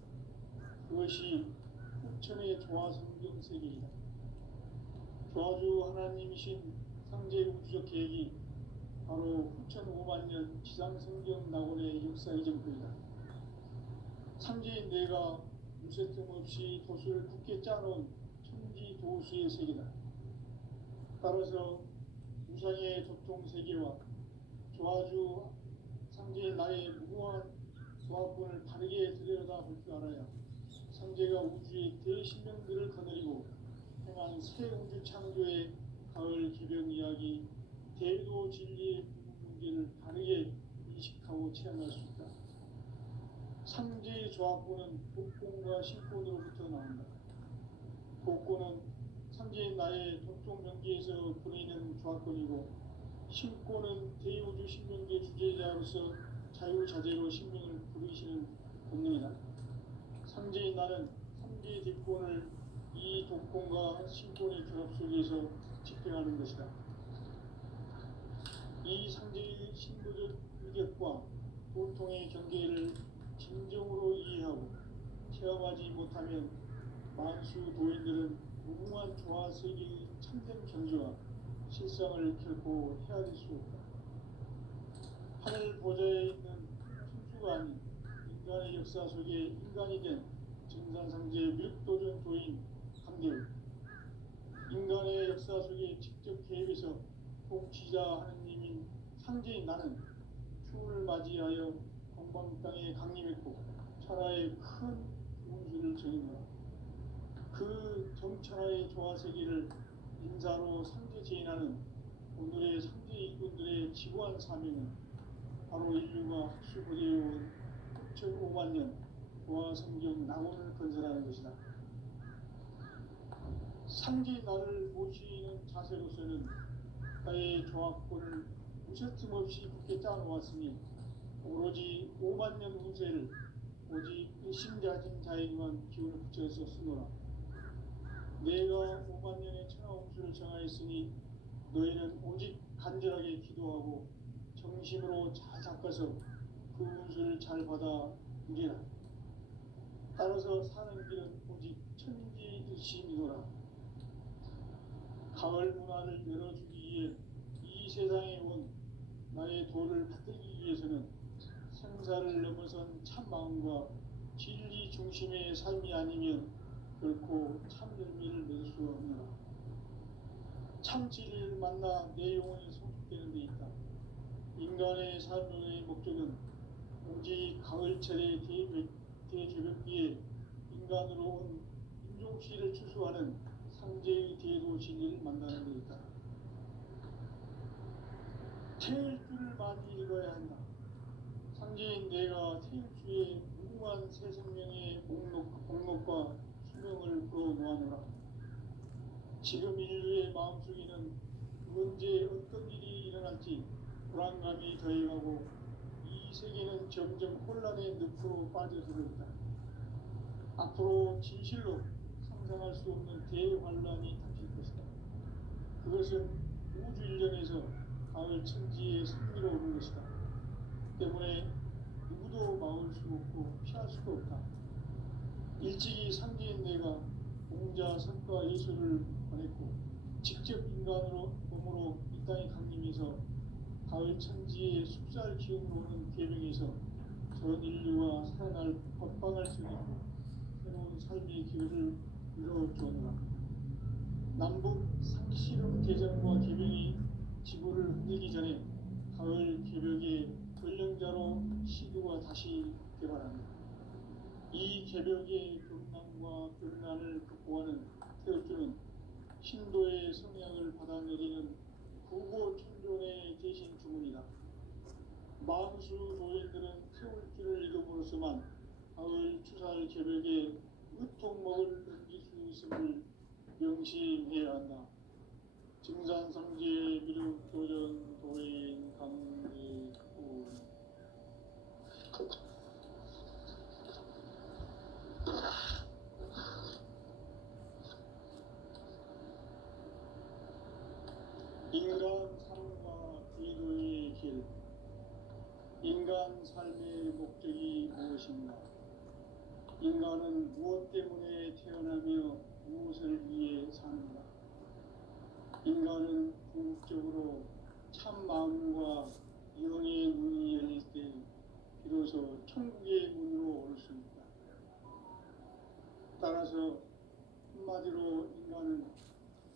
그것이 후천의 조화성경 세계이다. 조화주 하나님이신 상제 우주적 계획이 바로 후천 5만 년 지상성경 낙원의 역사의 전부이다. 상제인 내가 무쇠틈 없이 도수를 굳게 짜놓은 천지 도수의 세계다. 따라서 우상의 도통 세계와 조화주 상제인 나의 무궁한 조합권을 바르게 들여다볼 줄 알아야 상제가 우주의 대신명들을 거느리고 행한 새 우주 창조의 가을 개변 이야기, 대도 진리의 문제를 바르게 인식하고 체험할 수 있다. 상제의 조합권은 독권과 신권으로부터 나온다. 독권은 상제인 나의 도통 명기에서 보내는 조합권이고, 신권은 대우주 신명계 주제자로서 자유자재로 신명을 부르시는 본능이다. 상제인 나는 상제의 뒷권을 이 독권과 신권의 결합 속에서 집행하는 것이다. 이 상제의 신부적 위격과 도통의 경계를 진정으로 이해하고 체험하지 못하면 만수 도인들은 무궁한 조화 세계의 참된 경지와 실상을 결코 헤아릴 수 없다. 하늘 보좌에 있는 천주가 아닌 인간의 역사 속에 인간이 된 증산상제 뮤도전 도인 강대우, 인간의 역사 속에 직접 개입해서 통치자 하느님인 상제인 나는 추운을 맞이하여 건방 땅에 강림했고 천하의 큰 운수를 정했노라. 그 정천하의 조화세계를 인사로 상제 제인하는 오늘의 상제 일꾼들의 지구한 사명은 바로 인류가 학수부대해온 6,5만 년 조화성경 낙원을 건설하는 것이다. 상제 나를 모시는 자세로서는 나의 조합권을 무쇠틈 없이 굳게 짜놓았으니 오로지 5만 년 운세를 오직 일심자진 자에게만 기운을 붙여서 쓰노라. 내가 5만 년의 천하 운수를 정하였으니 너희는 오직 간절하게 기도하고 정심으로 잘 닦아서 그 운수를 잘 받아 누리라. 따라서 사는 길은 오직 천지일심이노라. 가을 문화를 열어주기 위해 이 세상에 온 나의 도를 받들기 위해서는 생사를 넘어선 참 마음과 진리 중심의 삶이 아니면 결코 참 열매를 맺을 수 없노라. 참 진리를 만나 내 영혼이 성숙되는 데 있다. 인간의 삶의 목적은 오직 가을철의 대죄벽기에 인간으로 온 인종시를 추수하는 상제의 대도 진리를 만나는 데 있다. 태일 줄을 많이 읽어야 한다. 상제인 내가 태일주의 무궁한 새 생명의 목록과 수명을 불어놓아노라. 지금 인류의 마음속에는 언제 어떤 일이 일어날지 불안감이 더해가고 이 세계는 점점 혼란의 늪으로 빠져들고 있다. 앞으로 진실로 상상할 수 없는 대환란이 닥칠 것이다. 그것은 우주 일련에서 가을 천지의 승리로 오는 것이다. 때문에 누구도 막을 수 없고 피할 수도 없다. 일찍이 상제인 내가 공자, 석가, 예수를 보냈고 직접 인간으로 몸으로 이 땅에 강림해서 가을 천지의 숲살 기운으로 오는 계명에서 전 인류와 살아날 법방을 쓰고 새로운 삶의 기회를 이루어주었노라. 남북 상시름 대전과 계명이 지구를 흔들기 전에 가을 개벽의 전령자로 시도가 다시 개발합니다. 이 개벽의 경난과 경난을 극복하는 태엽주는 신도의 성향을 받아내리는 구고천존의 대신 주문이다. 만수 도인들은 태울주를 이름으로서만 가을 추살 개벽에 으통먹을 넘길 수 있음을 명심해야 한다. 증산상제 미륵 도전 도인 강리군 인간 삶과 기도의 길. 것입니다. 인간은 무엇 때문에 태어나며 무엇을 위해 사는가? 인간은 궁극적으로 참 마음과 영의 문이 열릴 때 비로소 천국의 문으로 올 수 있다. 따라서 한마디로 인간은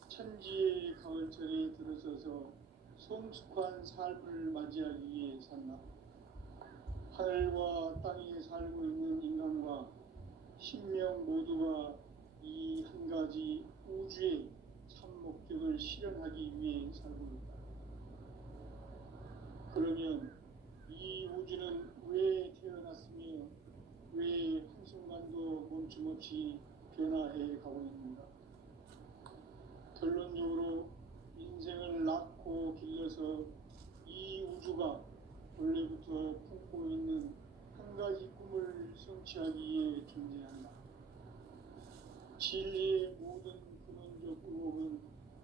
천지의 가을철에 들어서서 성숙한 삶을 맞이하기 위해 산다. 하늘과 땅에 살고 있는 인간과 신명 모두가 이 한 가지 우주의 참 목적을 실현하기 위해 살고 있다. 그러면 이 우주는 왜 태어났으며 왜 한순간도 멈춤없이 변화해 가고 있는가? 결론적으로 인생을 낳고 길러서 이 우주가 원래부터 품고 있는 한 가지 꿈을 성취하기 위해 존재한다. 진리의 모든 근원적 의혹은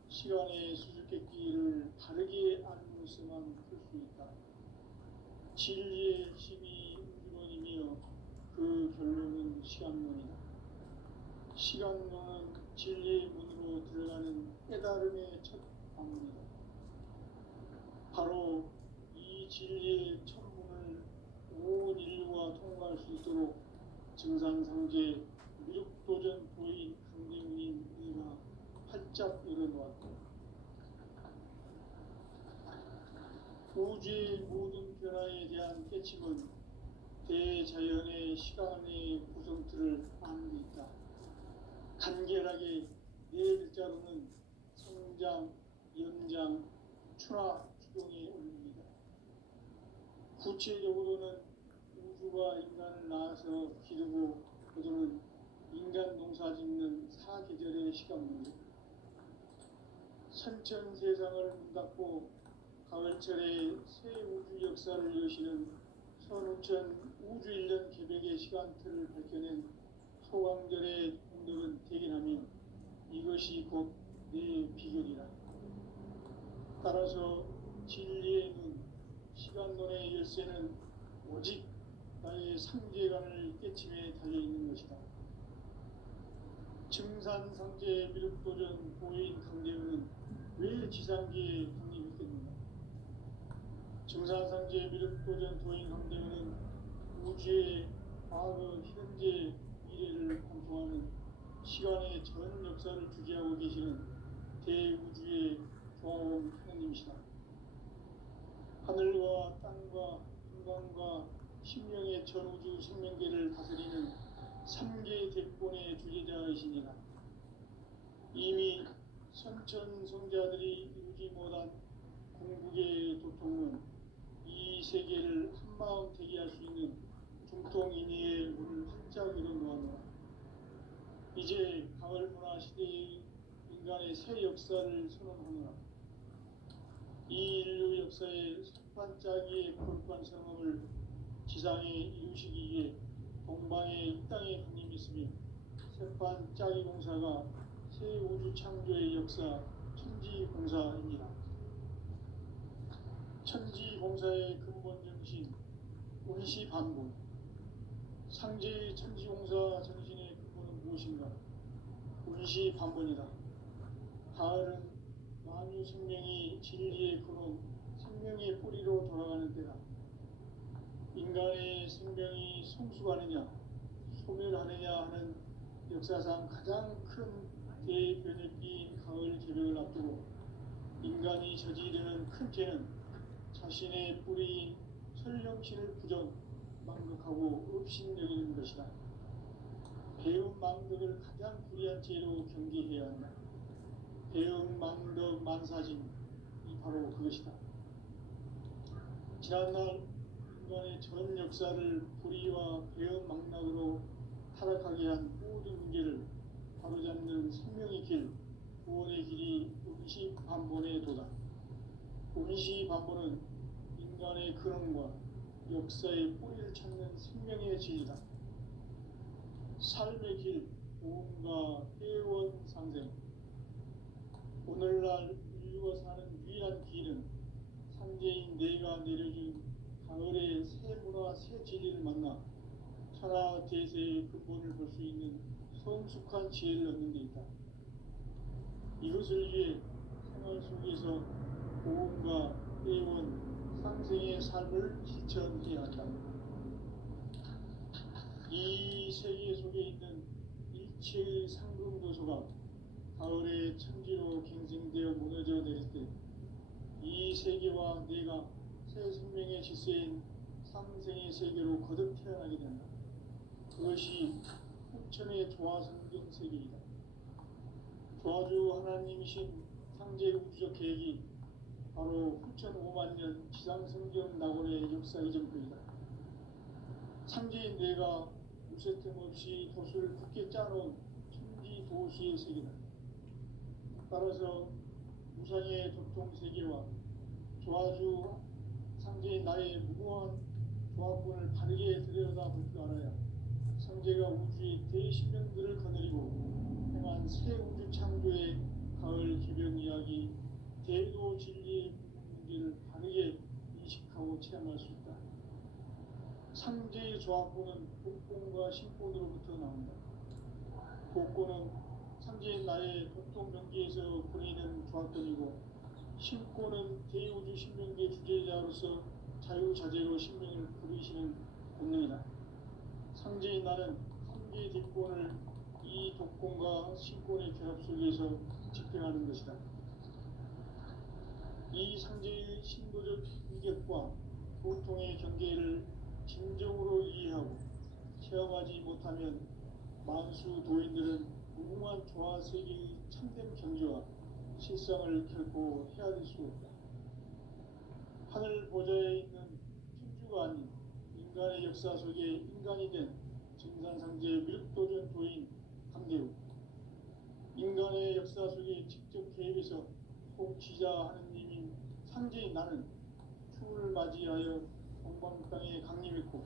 시간의 수수께끼를 바르게 알므로서만 풀 수 있다. 진리의 힘이 우주론이며 그 결론은 시간론이다. 시간론은 진리의 문으로 들어가는 깨달음의 첫 방문이다. 바로 이 진리의 첫 문을 온 인류가 통과할 수 있도록 증산상제 미륵도전 도인 강대문인 이가 활짝 열어놓았다. 우주의 모든 변화에 대한 깨침은 대자연의 시간의 구성틀을 아는 데 있다. 간결하게 네 글자로는 성장, 연장, 추나 추동에 올립니다. 구체적으로는 우주가 인간을 낳아서 기르고 거두는 인간 농사 짓는 사계절의 시간문제, 선천 세상을 문 닫고 가을철에 새 우주 역사를 여시는 선우천 우주 1년 개백의 시간틀을 밝혀낸 소강절의 공덕은 대견하며 이것이 곧 내 비결이라. 따라서 진리의 눈, 시간론의 열쇠는 오직 나의 상제관을 깨침에 달려있는 것이다. 증산상제 미륵도전 보인 강대은은 왜 지상계에 강림했겠는가? 증산상제 미륵도전 도인 강대은은 우주의 과거, 현재, 미래를 관통하는 시간의 전 역사를 주재하고 계시는 대우주의 조화원 하느님이시다. 하늘과 땅과 인간과 신명의 전우주 생명계를 다스리는 3계 대권의 주제자이시니라. 이미 선천성자들이 이루지 못한 궁극의 도통은 이 세계를 한마음 되게 할 수 있는 중통인의의 문을 활짝 열어놓았노라. 이제 가을 문화 시대의 인간의 새 역사를 선언하노라. 이 인류 역사의 반짝이의 거룩한 성업을 지상에 이루시기 위해 동방의 이 땅에 강림했으며 새반짝이 공사가 새 우주 창조의 역사 천지공사입니다. 천지공사의 근본 정신 운시반본, 상제의 천지공사 정신의 근본은 무엇인가? 운시반본이다. 가을은 만유 생명이 진리의 근원, 생명의 뿌리로 돌아가는 때다. 인간의 생명이 성숙하느냐, 소멸하느냐 하는 역사상 가장 큰 대변혁기인 가을 개벽을 앞두고 인간이 저지르는 큰 죄는 자신의 뿌리인 설령신을 부정, 망극하고 업신여기는 것이다. 배움 망덕을 가장 불의한 죄로 경계해야 한다. 배움 망덕 만사진이 바로 그것이다. 지난날 인간의 전 역사를 불의와 배움 망락으로 타락하게 한 모든 문제를 바로잡는 생명의 길, 구원의 길이 운시반본의 도다. 운시반본은 인간의 근원과 역사의 뿌리를 찾는 생명의 진리다. 삶의 길, 보험과 회원상생. 오늘날 인류가 사는 유일한 길은 상제인 내가 내려준 가을의 새 문화, 새 진리를 만나 천하 대세의 근본을 볼 수 있는 성숙한 지혜를 얻는 데 있다. 이것을 위해 생활 속에서 고음과 회원, 상생의 삶을 실천해야 한다. 이 세계 속에 있는 일체의 상금도소가 가을의 천지로 갱생되어 무너져 내릴 때 이 세계와 내가 새 생명의 질서인 상생의 세계로 거듭 태어나게 된다. 그것이 후천의 조화성경 세계이다. 조화주 하나님이신 상제 우주적 계획이 바로 후천 5만 년 지상성경 낙원의 역사 이전부이다. 상제인 뇌가 무쇠 틈 없이 도수를 굳게 짜놓은 천지 도수의 세계다. 따라서 무상의 도통세계와 조화주 상제인 나의 무고한 조합권을 바르게 들여다볼 줄 알아야 성제가 우주의 대신명들을 거느리고 행한 새 우주 창조의 가을 기변 이야기 대도 진리의 문제를 바르게 인식하고 체험할 수 있다. 상제의 조합권은 복권과 신권으로부터 나온다. 복권은 상제인 나의 도통명기에서 보내는 조합권이고 신권은 대우주 신명기의 주제자로서 자유자재로 신명을 부리시는 본능이다. 상제인 나는 한계의 뒷권을 이 독권과 신권의 결합 속에서 집행하는 것이다. 이 상제의 신도적 인격과 보통의 경계를 진정으로 이해하고 체험하지 못하면 만수 도인들은 무궁한 조화세계의 참된 경지와 실상을 결코 헤아릴 수 없다. 하늘 보좌에 있는 천주가 아닌 인간의 역사 속에 인간이 된 증산상제 밀도전 도인 강대우, 인간의 역사 속에 직접 개입해서 통치자 하느님인 상제인 나는 추을 맞이하여 동방 땅에 강림했고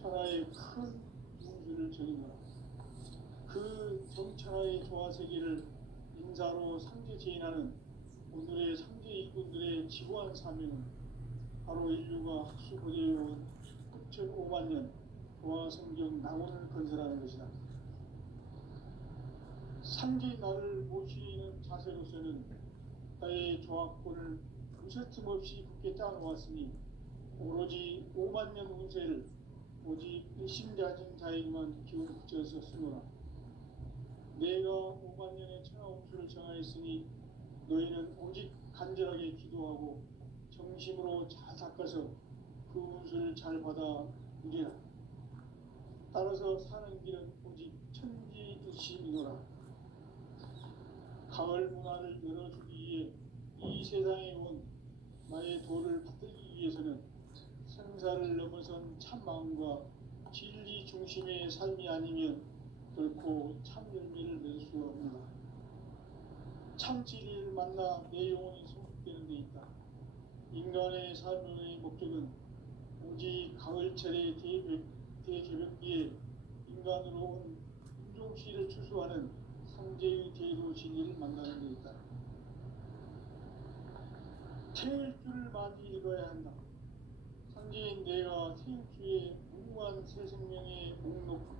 천하의 큰 문수를 정인노라. 그 정천하의 조화세계를 인사로 상제 제인하는 오늘의 상제 일꾼들의 지고한 사명은 바로 인류가 학수고대해온 9,5만 년 조화성경 낙원을 건설하는 것이다. 상제인 나를 모시는 자세로서는 나의 조합권을 무쇠틈 없이 굳게 짜놓았으니 오로지 5만 년 운세를 오직 일심자진 자에게만 기울여 붙여서 쓰노라. 내가 5만 년의 천하홍수를 정하였으니 너희는 오직 간절하게 기도하고 정심으로 잘 닦아서 그 운수를 잘 받아 누리라. 따라서 사는 길은 오직 천지일심이노라. 가을 문화를 열어주기 위해 이 세상에 온 나의 도를 받들기 위해서는 생사를 넘어선 참 마음과 진리 중심의 삶이 아니면 결코 참 열매를 낼 수 없노라. 참 진리를 만나 내 영혼이 소속되는 데 있다. 인간의 삶의 목적은 오직 가을철의 대개벽기에 인간으로 온 인종시를 추수하는 상제의 대도 진리를 만나는 데 있다. 태울 줄을 많이 읽어야 한다. 상제인 내가 태울 주의 무궁한 새 생명의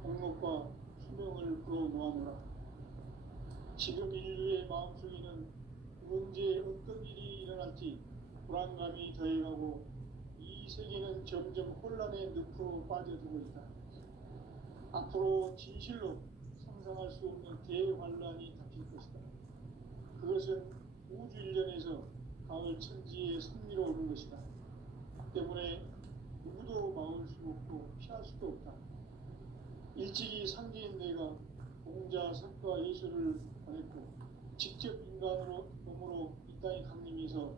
목록과 수명을 불어놓아노라. 지금 인류의 마음속에는 언제 어떤 일이 일어날지 불안감이 더해가고 이 세계는 점점 혼란의 늪으로 빠져들고 있다. 앞으로 진실로 상상할 수 없는 대환란이 닥칠 것이다. 그것은 우주 일련에서 가을 천지의 섭리로 오는 것이다. 때문에 누구도 막을 수 없고 피할 수도 없다. 일찍이 상제인 내가 공자, 석가, 예수를 보냈고 직접 인간으로 몸으로 이 땅에 강림해서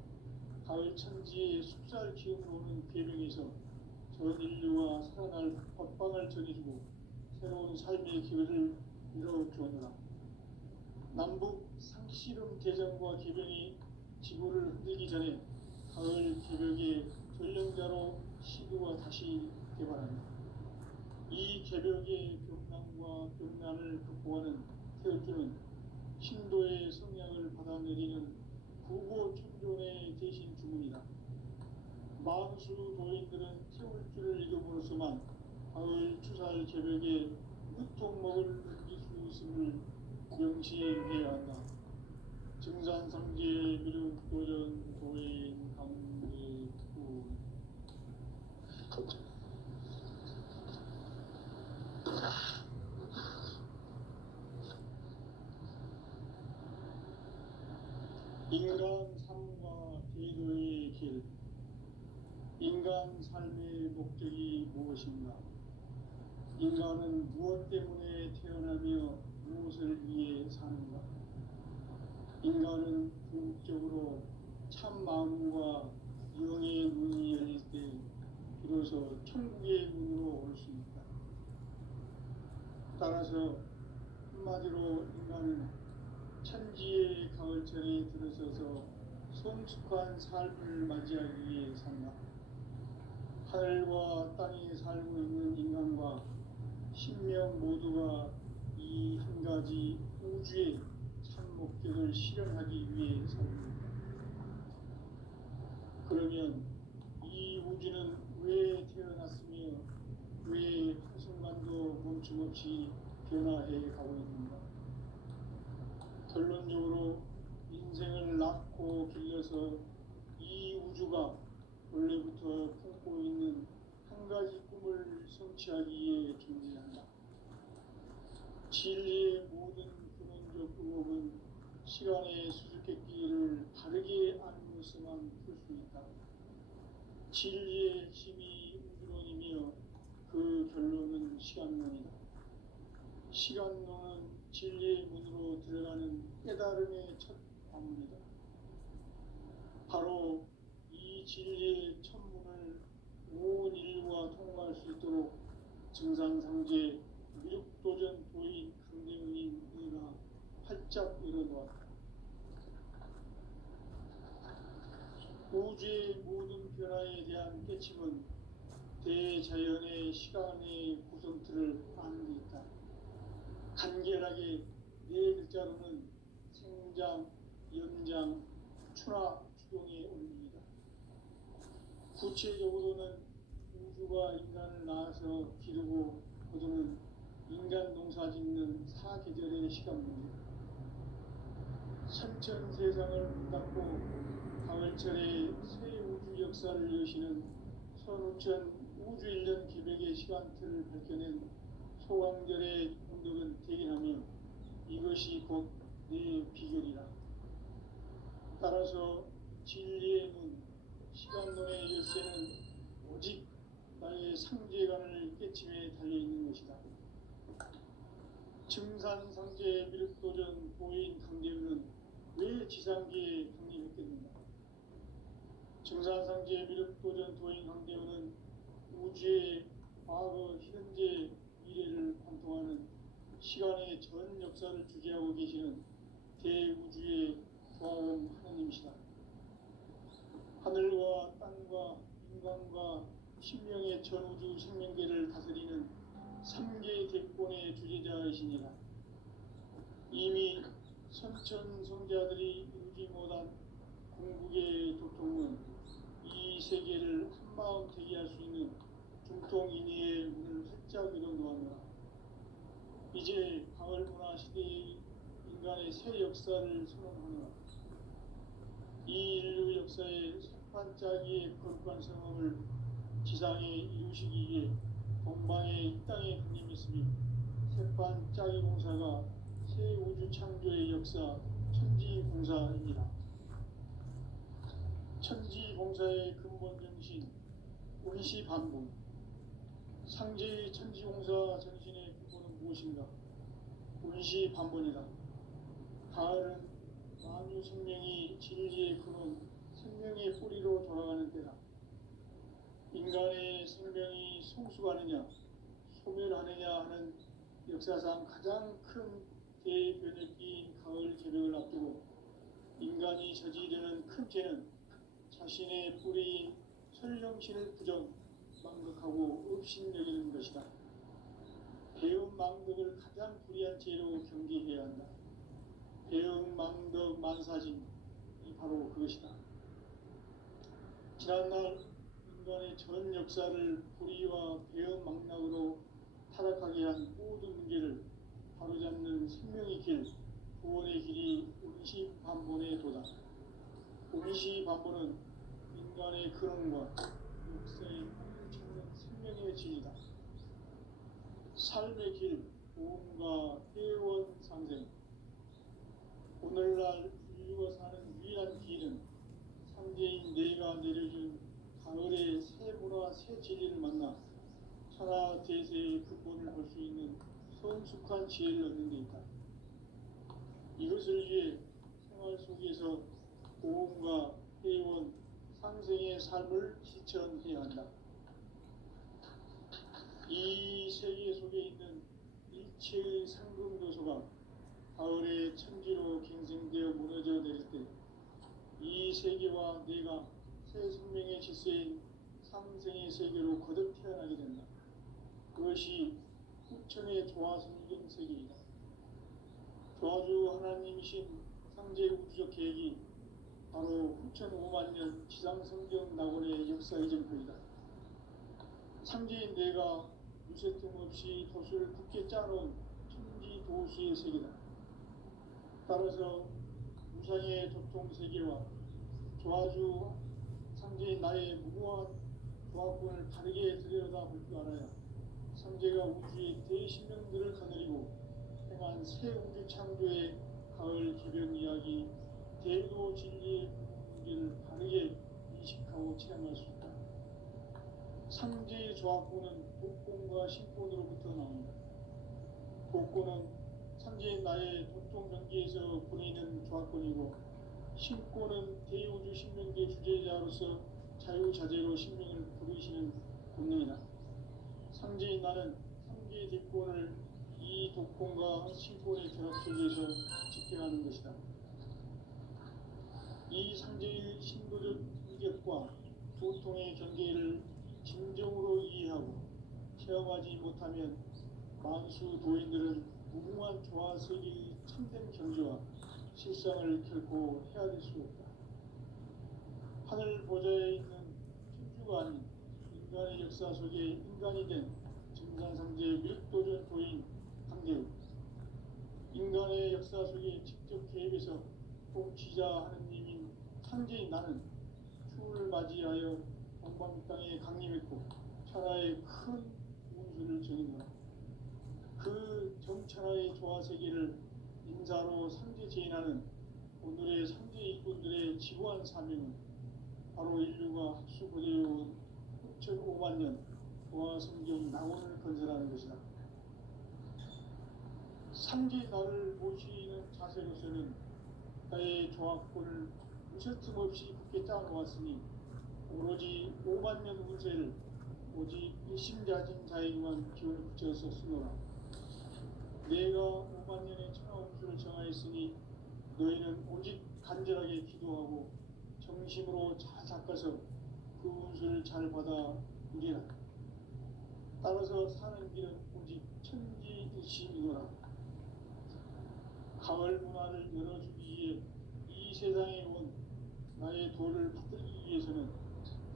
가을 천지의 숲살 기운으로 오는 계명에서 전 인류와 살아날 법방을 전해주고 새로운 삶의 기회를 이뤄주었노라. 남북 상씨름 대전과 개변이 지구를 흔들기 전에 가을 개벽의 전령자로 시도가 다시 개발한다. 이 개벽의 벽난과 벽난을 극복하는 태울주는 신도의 성향을 받아내리는 구고천존의 대신 주문이다. 만수 도인들은 태울주를 읽음으로써만 가을 추살 개벽에 무통목을 넘길 수 있음을 명시해야 한다. 증산상제 미륵도전 도인 강대구 인간 삶과 제도의 길. 인간 삶의 목적이 무엇인가? 인간은 무엇 때문에 태어나며 무엇을 위해 사는가? 인간은 궁극적으로 참 마음과 영의 문이 열릴 때 비로소 천국의 문으로 올 수 있다. 따라서 한마디로 인간은 천지의 가을철에 들어서서 성숙한 삶을 맞이하기 위해 산다. 하늘과 땅에 살고 있는 인간과 신명 모두가 이 한 가지 우주의 참 목적을 실현하기 위해 살고 있다. 그러면 이 우주는 왜 태어났으며 왜 한순간도 멈춤없이 변화해 가고 있는가? 결론적으로 인생을 낳고 길러서 이 우주가 원래부터 품고 있는 한 가지 꿈을 성취하기 위해 존재한다. 진리의 모든 근원적 의혹은 시간의 수수께끼를 바르게 알고서만 풀 수 있다. 진리의 핵심이 우주론이며 그 결론은 시간론이다. 시간론은 진리의 문으로 들어가는 깨달음의 첫 관문이다. 바로 이 진리의 천문을 온 인류가 통과할 수 있도록 증산상제 미륵도전 도인 강대훈인 내가 활짝 열어놓았다. 우주의 모든 변화에 대한 깨침은 대자연의 시간의 구성틀을 아는 데 있다. 간결하게 네 글자로는 생장, 연장, 추나 추동의 원리이다. 구체적으로는 우주가 인간을 낳아서 기르고 거두는 인간 농사 짓는 사계절의 시간 문제다. 선천 세상을 문닫고 가을철에 새 우주 역사를 여시는 선우천 우주일년 기백의 시간틀을 밝혀낸 소강절의 공덕은 대견하며 이것이 곧 내 비결이라. 따라서 진리의 문, 시간론의 열쇠는 오직 나의 상제관을 깨침에 달려있는 것이다. 증산상제 미륵도전 도인 강대훈은 왜 지상계에 강림했겠는가? 증산상제 미륵도전 도인 강대훈은 우주의 과거, 현재, 미래를 관통하는 시간의 전 역사를 주재하고 계시는 대우주의 조화원 하나님이시다. 하늘과 땅과 인간과 신명의 전우주 생명계를 다스리는 3개 대권의 주재자이시니라. 이미 선천 성자들이 이루지 못한 궁극의 도통은 이 세계를 한마음 되게 할 수 있는 중통인의의 문을 활짝 열어놓았노라. 이제 가을 문화 시대의 인간의 새 역사를 선언하노라. 이 인류 역사의 석판짜기의 거룩한 성업을 지상에 이루시기 위해 동방에 이 땅에 강림했으며 석판짜기 공사가 새 우주 창조의 역사 천지공사입니다. 천지공사의 근본 정신 원시반복. 상제의 천지공사 정신의 근본은 무엇인가? 원시반복이다. 가을은 만유 생명이 진리의 근원, 생명의 뿌리로 돌아가는 때다. 인간의 생명이 성숙하느냐, 소멸하느냐 하는 역사상 가장 큰 대변혁기인 가을 개벽을 앞두고 인간이 저지르는 큰 죄는 자신의 뿌리인 설령신을 부정, 망극하고 업신여기는 것이다. 배움 망덕을 가장 불의한 죄로 경계해야 한다. 배움 망덕 만사진이 바로 그것이다. 지난날 인간의 전 역사를 불의와 배은망락으로 타락하게 한 모든 문제를 바로잡는 생명의 길, 구원의 길이 운시반본에 도다. 운시반본은 인간의 근원과 역사의 뿌리를 찾는 생명의 진리다. 삶의 길, 보험과 회원 상생. 오늘날 인류가 사는 유일한 길은 삼재인 내가 내려준 가을의 새 문화 새 진리를 만나 천하 대세의 근본을 볼 수 있는 성숙한 지혜를 얻는 데 있다. 이것을 위해 생활 속에서 보험과 회원, 상생의 삶을 실천해야 한다. 이 세계 속에 있는 일체의 상금도서가 가을의 천지로 갱생되어 무너져 내릴 때 이 세계와 내가 새 생명의 질서인 상생의 세계로 거듭 태어나게 된다. 그것이 후천의 조화성경 세계이다. 조화주 하나님이신 상제 우주적 계획이 바로 후천 5만년 지상성경 낙원의 역사 이전표이다. 상제인 내가 유세틈 없이 도수를 굳게 짜놓은 천지도수의 세계다. 따라서 우상의 도통세계와 조화주 상제인 나의 무고한 조화권을 바르게 들여다볼 줄 알아야 상제가 우주의 대신령들을 거느리고 행한 새 우주 창조의 가을 기변 이야기, 대도 진리의 문제를 바르게 인식하고 체험할 수 있다. 상제의 조화권은 복권과 신권으로부터 나온다. 복권은 상제인 나의 도통 경계에서 보내는 조화권이고, 신권은 대우주 신명계 주제자로서 자유자재로 신명을 부르시는 본능이다. 상제인 나는 상계의 대권을 이 독권과 신권의 결합 속에서 집행하는 것이다. 이 상제의 신도적 인격과 도통의 경계를 진정으로 이해하고 체험하지 못하면 만수 도인들은 무궁한 조화 세계의 참된 경지와 실상을 결코 헤아릴 수 없다. 하늘 보좌에 있는 천주가 아닌 인간의 역사 속에 인간이 된 증산상제 밀도전 도인 강대우, 인간의 역사 속에 직접 개입해서 통치자 하느님인 상제인 나는 추을 맞이하여 동방 땅에 강림했고 천하의 큰 운수를 정인노라. 그 정천하의 조화세계를 인사로 상제 제인하는 오늘의 상제 일꾼들의 지구한 사명은 바로 인류가 학수고대해온 6,5만 년 조화성경 낙원을 건설하는 것이다. 상제 나를 모시는 자세로서는 나의 조화권을 무쇠틈 없이 굳게 짜놓았으니 오로지 5만 년 운세를 오직 일심자진 자에게만 기운을 붙여서 쓰노라. 내가 5만 년의 천하 운수를 정하였으니 너희는 오직 간절하게 기도하고 정심으로 잘 닦아서 그 운수를 잘 받아 누리라. 따라서 사는 길은 오직 천지일심이노라. 가을 문화를 열어주기 위해 이 세상에 온 나의 도를 받들기 위해서는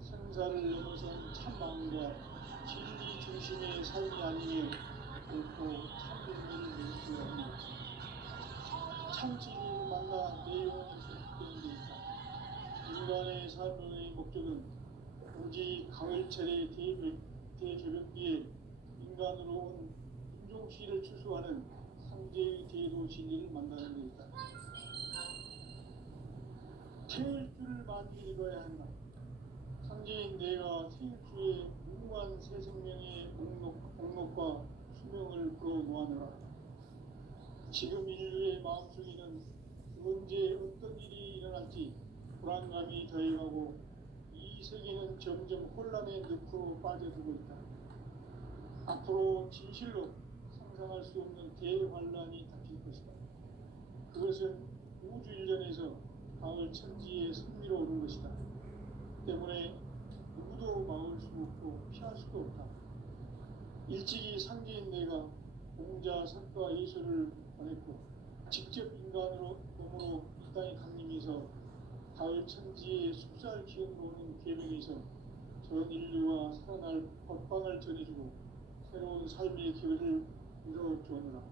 생사를 넘어선 참마음과 진리 중심의 삶이 아니면 결코 참변을 누릴 수 없는 것이다. 참진리를 만나 내 영혼이 소속되는 데 있다. 인간의 삶의 목적은 오직 가을철의 대조변기에 인간으로 온 인종시를 추수하는 상제의 대도 진리를 만나는 데 있다. 태일 줄을 많이 읽어야 한다. 상제인 내가 태일주의 무궁한 새 생명의 목록과 수명을 불어놓아노라. 지금 인류의 마음속에는 언제 어떤 일이 일어날지 불안감이 더해가고 이 세계는 점점 혼란의 늪으로 빠져들고 있다. 앞으로 진실로 상상할 수 없는 대환란이 닥칠 것이다. 그것은 우주 일련에서 가을 천지의 승리로 오는 것이다. 때문에 누구도 막을 수 없고 피할 수도 없다. 일찍이 상제인 내가 공자, 석가, 예수를 보냈고 직접 인간으로 몸으로 이 땅에 강림해서 가을 천지의 숲살 기운으로 오는 계명에서 전 인류와 살아날 법방을 전해주고 새로운 삶의 기회를 열어주느라.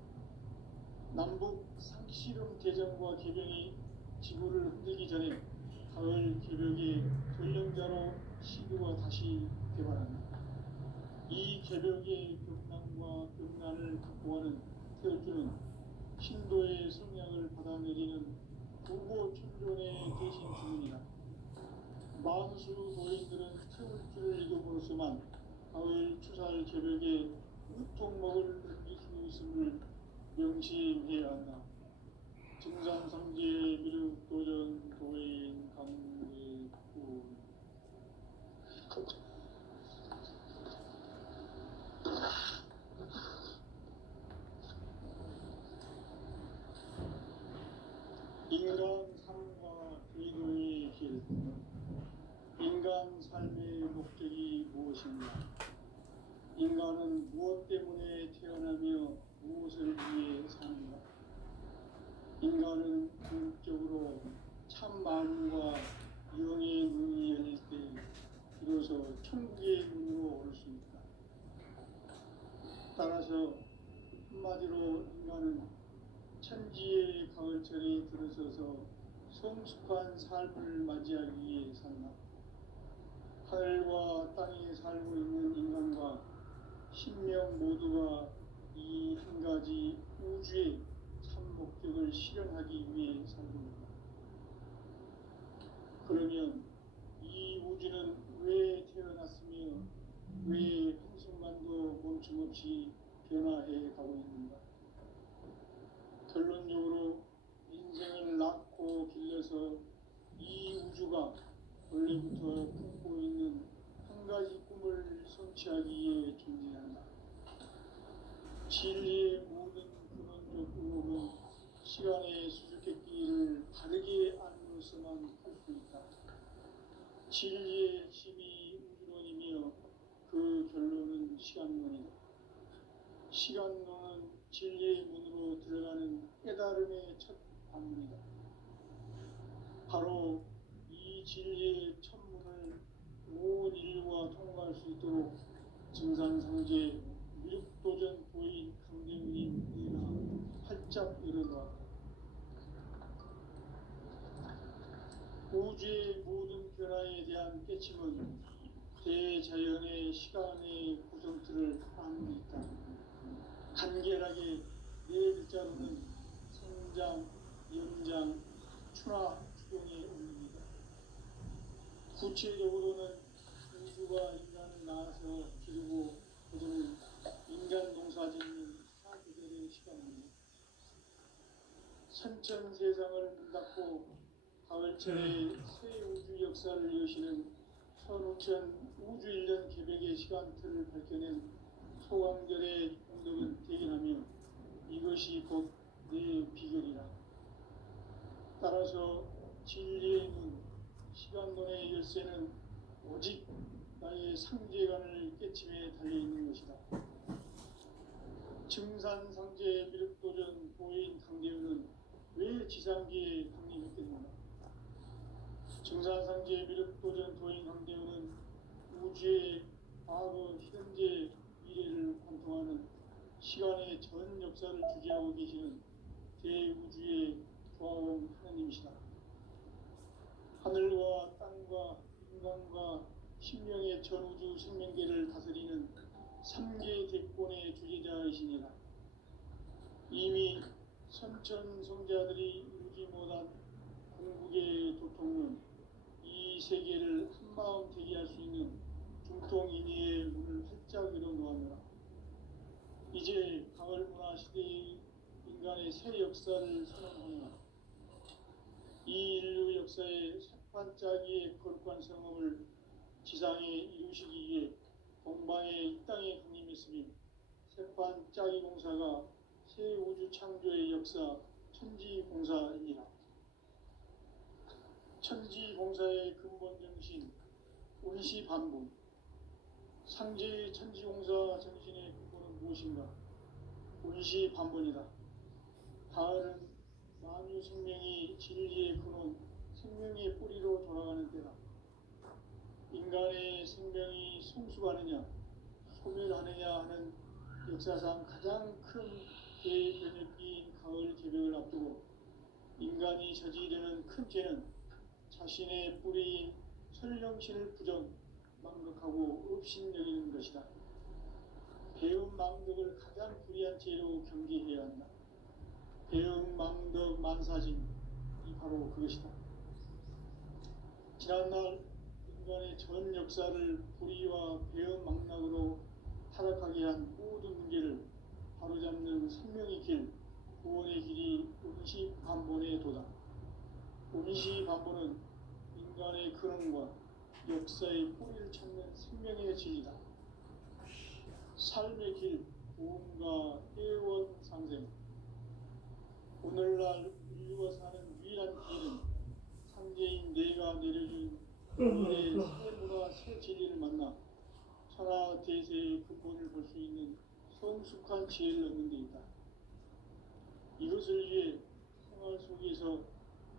남북 상씨름 대전과 개병이 지구를 흔들기 전에 가을 개벽의 전령자로 시드와 다시 개발한다. 이 개벽의 벽난과 벽난을 극복하는 태어주는 신도의 성량을 받아내리는 부고 천존의 대신 주문이다. 만수 도인들은 태울 줄을 이겨보로서만 가을 추살 개벽에 우통먹을 넘길 수 있음을 명심해야 한다. 증산상제 미륵도전 도인 강대구. 인간 삶과 기도의 길. 인간 삶의 목적이 무엇인가? 인간은 무엇 때문에 태어나며 무엇을 위해 사는가? 인간은 궁극적으로 참 마음과 영의 눈이 열릴 때 비로소 천국의 눈으로 올 수 있다. 따라서 한마디로 인간은 천지의 가을철에 들어서서 성숙한 삶을 맞이하기 위해 산다. 하늘과 땅에 살고 있는 인간과 신명 모두가 이 한 가지 우주의 참 목적을 실현하기 위해 살고 있다. 그러면 이 우주는 왜 태어났으며 왜 한순간도 멈춤없이 변화해 가고 있는가? 결론적으로 인생을 낳고 길러서 이 우주가 원래부터 품고 있는 한 가지 꿈을 성취하기 위해 존재한다. 진리의 모든 근원적 의혹은 시간의 수수께끼를 바르게 알므로서만 풀 수 있다. 진리의 핵심이 우주론이며 그 결론은 시간론이다. 시간론은 진리의 문으로 들어가는 깨달음의 첫 관문이다. 바로 이 진리의 첫 문을 온 인류가 통과할 수 있도록 증산상제 미륵도전 도인 강대우님 내가 활짝 열어놓았다. 우주의 모든 변화에 대한 깨침은 대자연의 시간의 구성틀을 안고 있다. 간결하게 네 글자로는 생장, 연장, 추나 추동의 원리입니다. 구체적으로는 우주가 인간을 낳아서 기르고 거두는 인간 농사 짓는 사계절의 시간입니다. 선천세상을 문닫고 가을철에 새 우주 역사를 여시는 선우천 우주 1년 개벽의 시간틀을 밝혀낸 소강절의 공덕은 대견하며 이것이 곧 내 비결이라. 따라서 진리의 눈, 시간론의 열쇠는 오직 나의 상제관을 깨침에 달려있는 것이다. 증산상제 미륵도전 도인 강대우는 왜 지상계에 강림했겠는가? 증산상제 미륵도전 도인 강대우는 우주의 과거, 현재, 미래를 관통하는 시간의 전 역사를 주재하고 계시는 대우주의 조화원 하나님이시다. 하늘과 땅과 인간과 신명의 전우주 생명계를 다스리는 3계 대권의 주재자이시니라. 이미 선천성자들이 이루지 못한 궁극의 도통은 이 세계를 한마음 되게 할 수 있는 중통인의의 문을 활짝 열어놓았노라. 이제 가을 문화 시대의 인간의 새 역사를 선언하노라. 이 인류 역사의 새반짝이의 거룩한 성험을 지상에 이루시기 위해 동방의 이 땅에 강림했으며 새반짝이 공사가 새 우주 창조의 역사 천지공사이니라. 천지공사의 근본 정신 운시반분. 상제의 천지공사 정신의 근본은 무엇인가? 운시반분이다. 가을은 만유 생명이 진리의 근원, 생명의 뿌리로 돌아가는 때다. 인간의 생명이 성숙하느냐 소멸하느냐 하는 역사상 가장 큰 대변혁기인 가을 개벽을 앞두고 인간이 저지르는 큰 죄는 자신의 뿌리인 설령신을 부정 망덕하고 업신여기는 것이다. 배음 망덕을 가장 불의한 죄로 경계해야 한다. 배음 망덕 만사진이 바로 그것이다. 지난날 인간의 전 역사를 불의와 배음 망락으로 타락하게 한 모든 문제를 바로잡는 생명의 길, 구원의 길이 운시반본의 도다. 운시반본은 인간의 근원과 역사의 뿌리를 찾는 생명의 진리다. 삶의 길, 구원과 애원 상생. 오늘날 인류가 사는 유일한 길은 상제인 내가 내려준 오늘의 새 문화, 새 진리를 만나 천하 대세의 근본을 볼 수 있는 성숙한 지혜를 얻는 데 있다. 이것을 위해 생활 속에서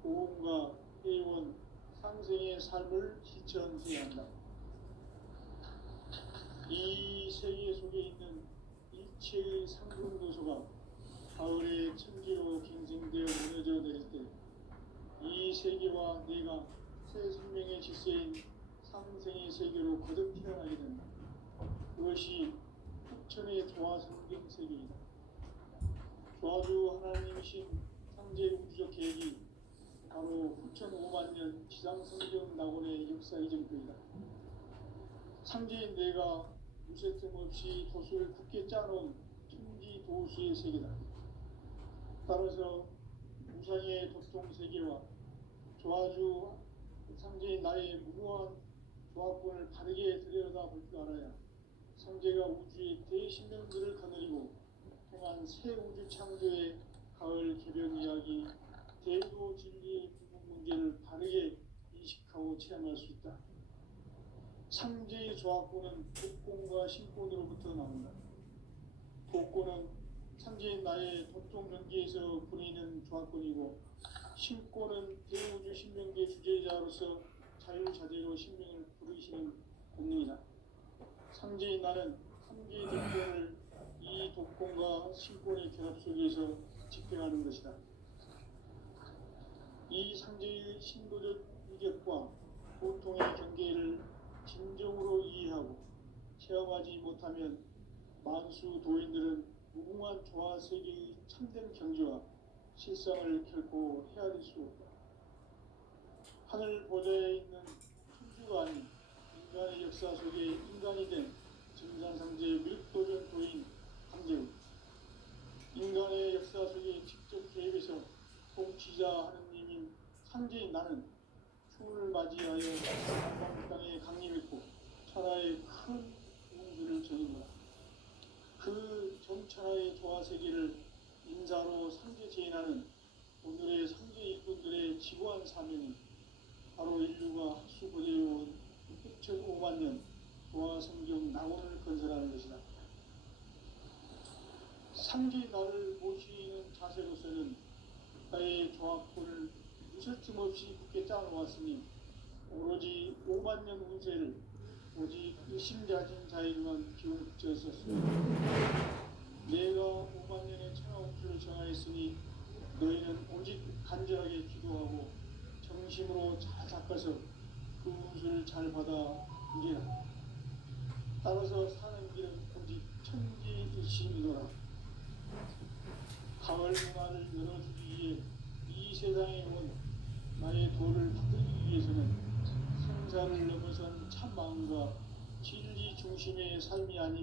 보험과 회원, 상생의 삶을 실천해야 한다. 이 세계 속에 있는 일체의 상승도소가 가을의 천지로 갱생되어 무너져 내릴 때 이 세계와 내가 새 생명의 질서인 상생의 세계로 거듭 태어나게 된다. 그것이 후천의 조화성경 세계이다. 조화주 하나님이신 상제 우주적 계획이 바로 후천 5만 년 지상성경 낙원의 역사 이전표이다. 상제인 내가 무쇠틈 없이 도수를 굳게 짜놓은 천지 도수의 세계다. 따라서 무상의 도통 세계와 조화주 상제인 나의 무모한 조합권을 바르게 들여다볼 줄 알아야 상제가 우주의 대신명들을 거느리고 행한 새 우주 창조의 가을 개벽 이야기, 대도 진리의 부분 문제를 바르게 인식하고 체험할 수 있다. 상제의 조합권은 복권과 신권으로부터 나온다. 복권은 상제인 나의 도통 경계에서 보내는 조합권이고, 신권은 대우주 신명계 주제자로서 자유자재로 신명을 부르시는 본능이다. 상제인 나는 상제의 독권을 이 독권과 신권의 결합 속에서 집행하는 것이다. 이 상제의 신도적 위격과 보통의 경계를 진정으로 이해하고 체험하지 못하면 만수 도인들은 무궁한 조화 세계의 참된 경지와 실상을 결코 헤아릴 수 없다. 하늘 보좌에 있는 천주가 아닌 인간의 역사 속에 인간이 된 증산상제 밀도전 도인 황제우, 인간의 역사 속에 직접 개입해서 통치자 하느님인 상제인 나는 추운을 맞이하여 남방 땅에 강림했고 천하의 큰 우주를 전인노라. 그 전천하의 조화 세계를 인사로 상제 제인하는 오늘의 상제 일꾼들의 지고한 사명이 바로 인류가 학수고대해온 6,5만 년 조화 성경 낙원을 건설하는 것이다. 상제 나를 모시는 자세로서는 나의 조합권을 무설틈 없이 굳게 짜놓았으니 오로지 5만 년 운세를 오직 일심자진 자에게만 기운 붙였었으니 내가 5만 년의 천하 우주를 정하였으니 너희는 오직 간절하게 기도하고 정심으로 잘 닦아서 그 운수를 잘 받아 누리라. 따라서 사는 길은 오직 천지일심이노라. 가을 문화를 열어주기 위해 이 세상에 온 나의 도를 받들기 위해서는 생사를 넘어선 참 마음과 진리 중심의 삶이 아닌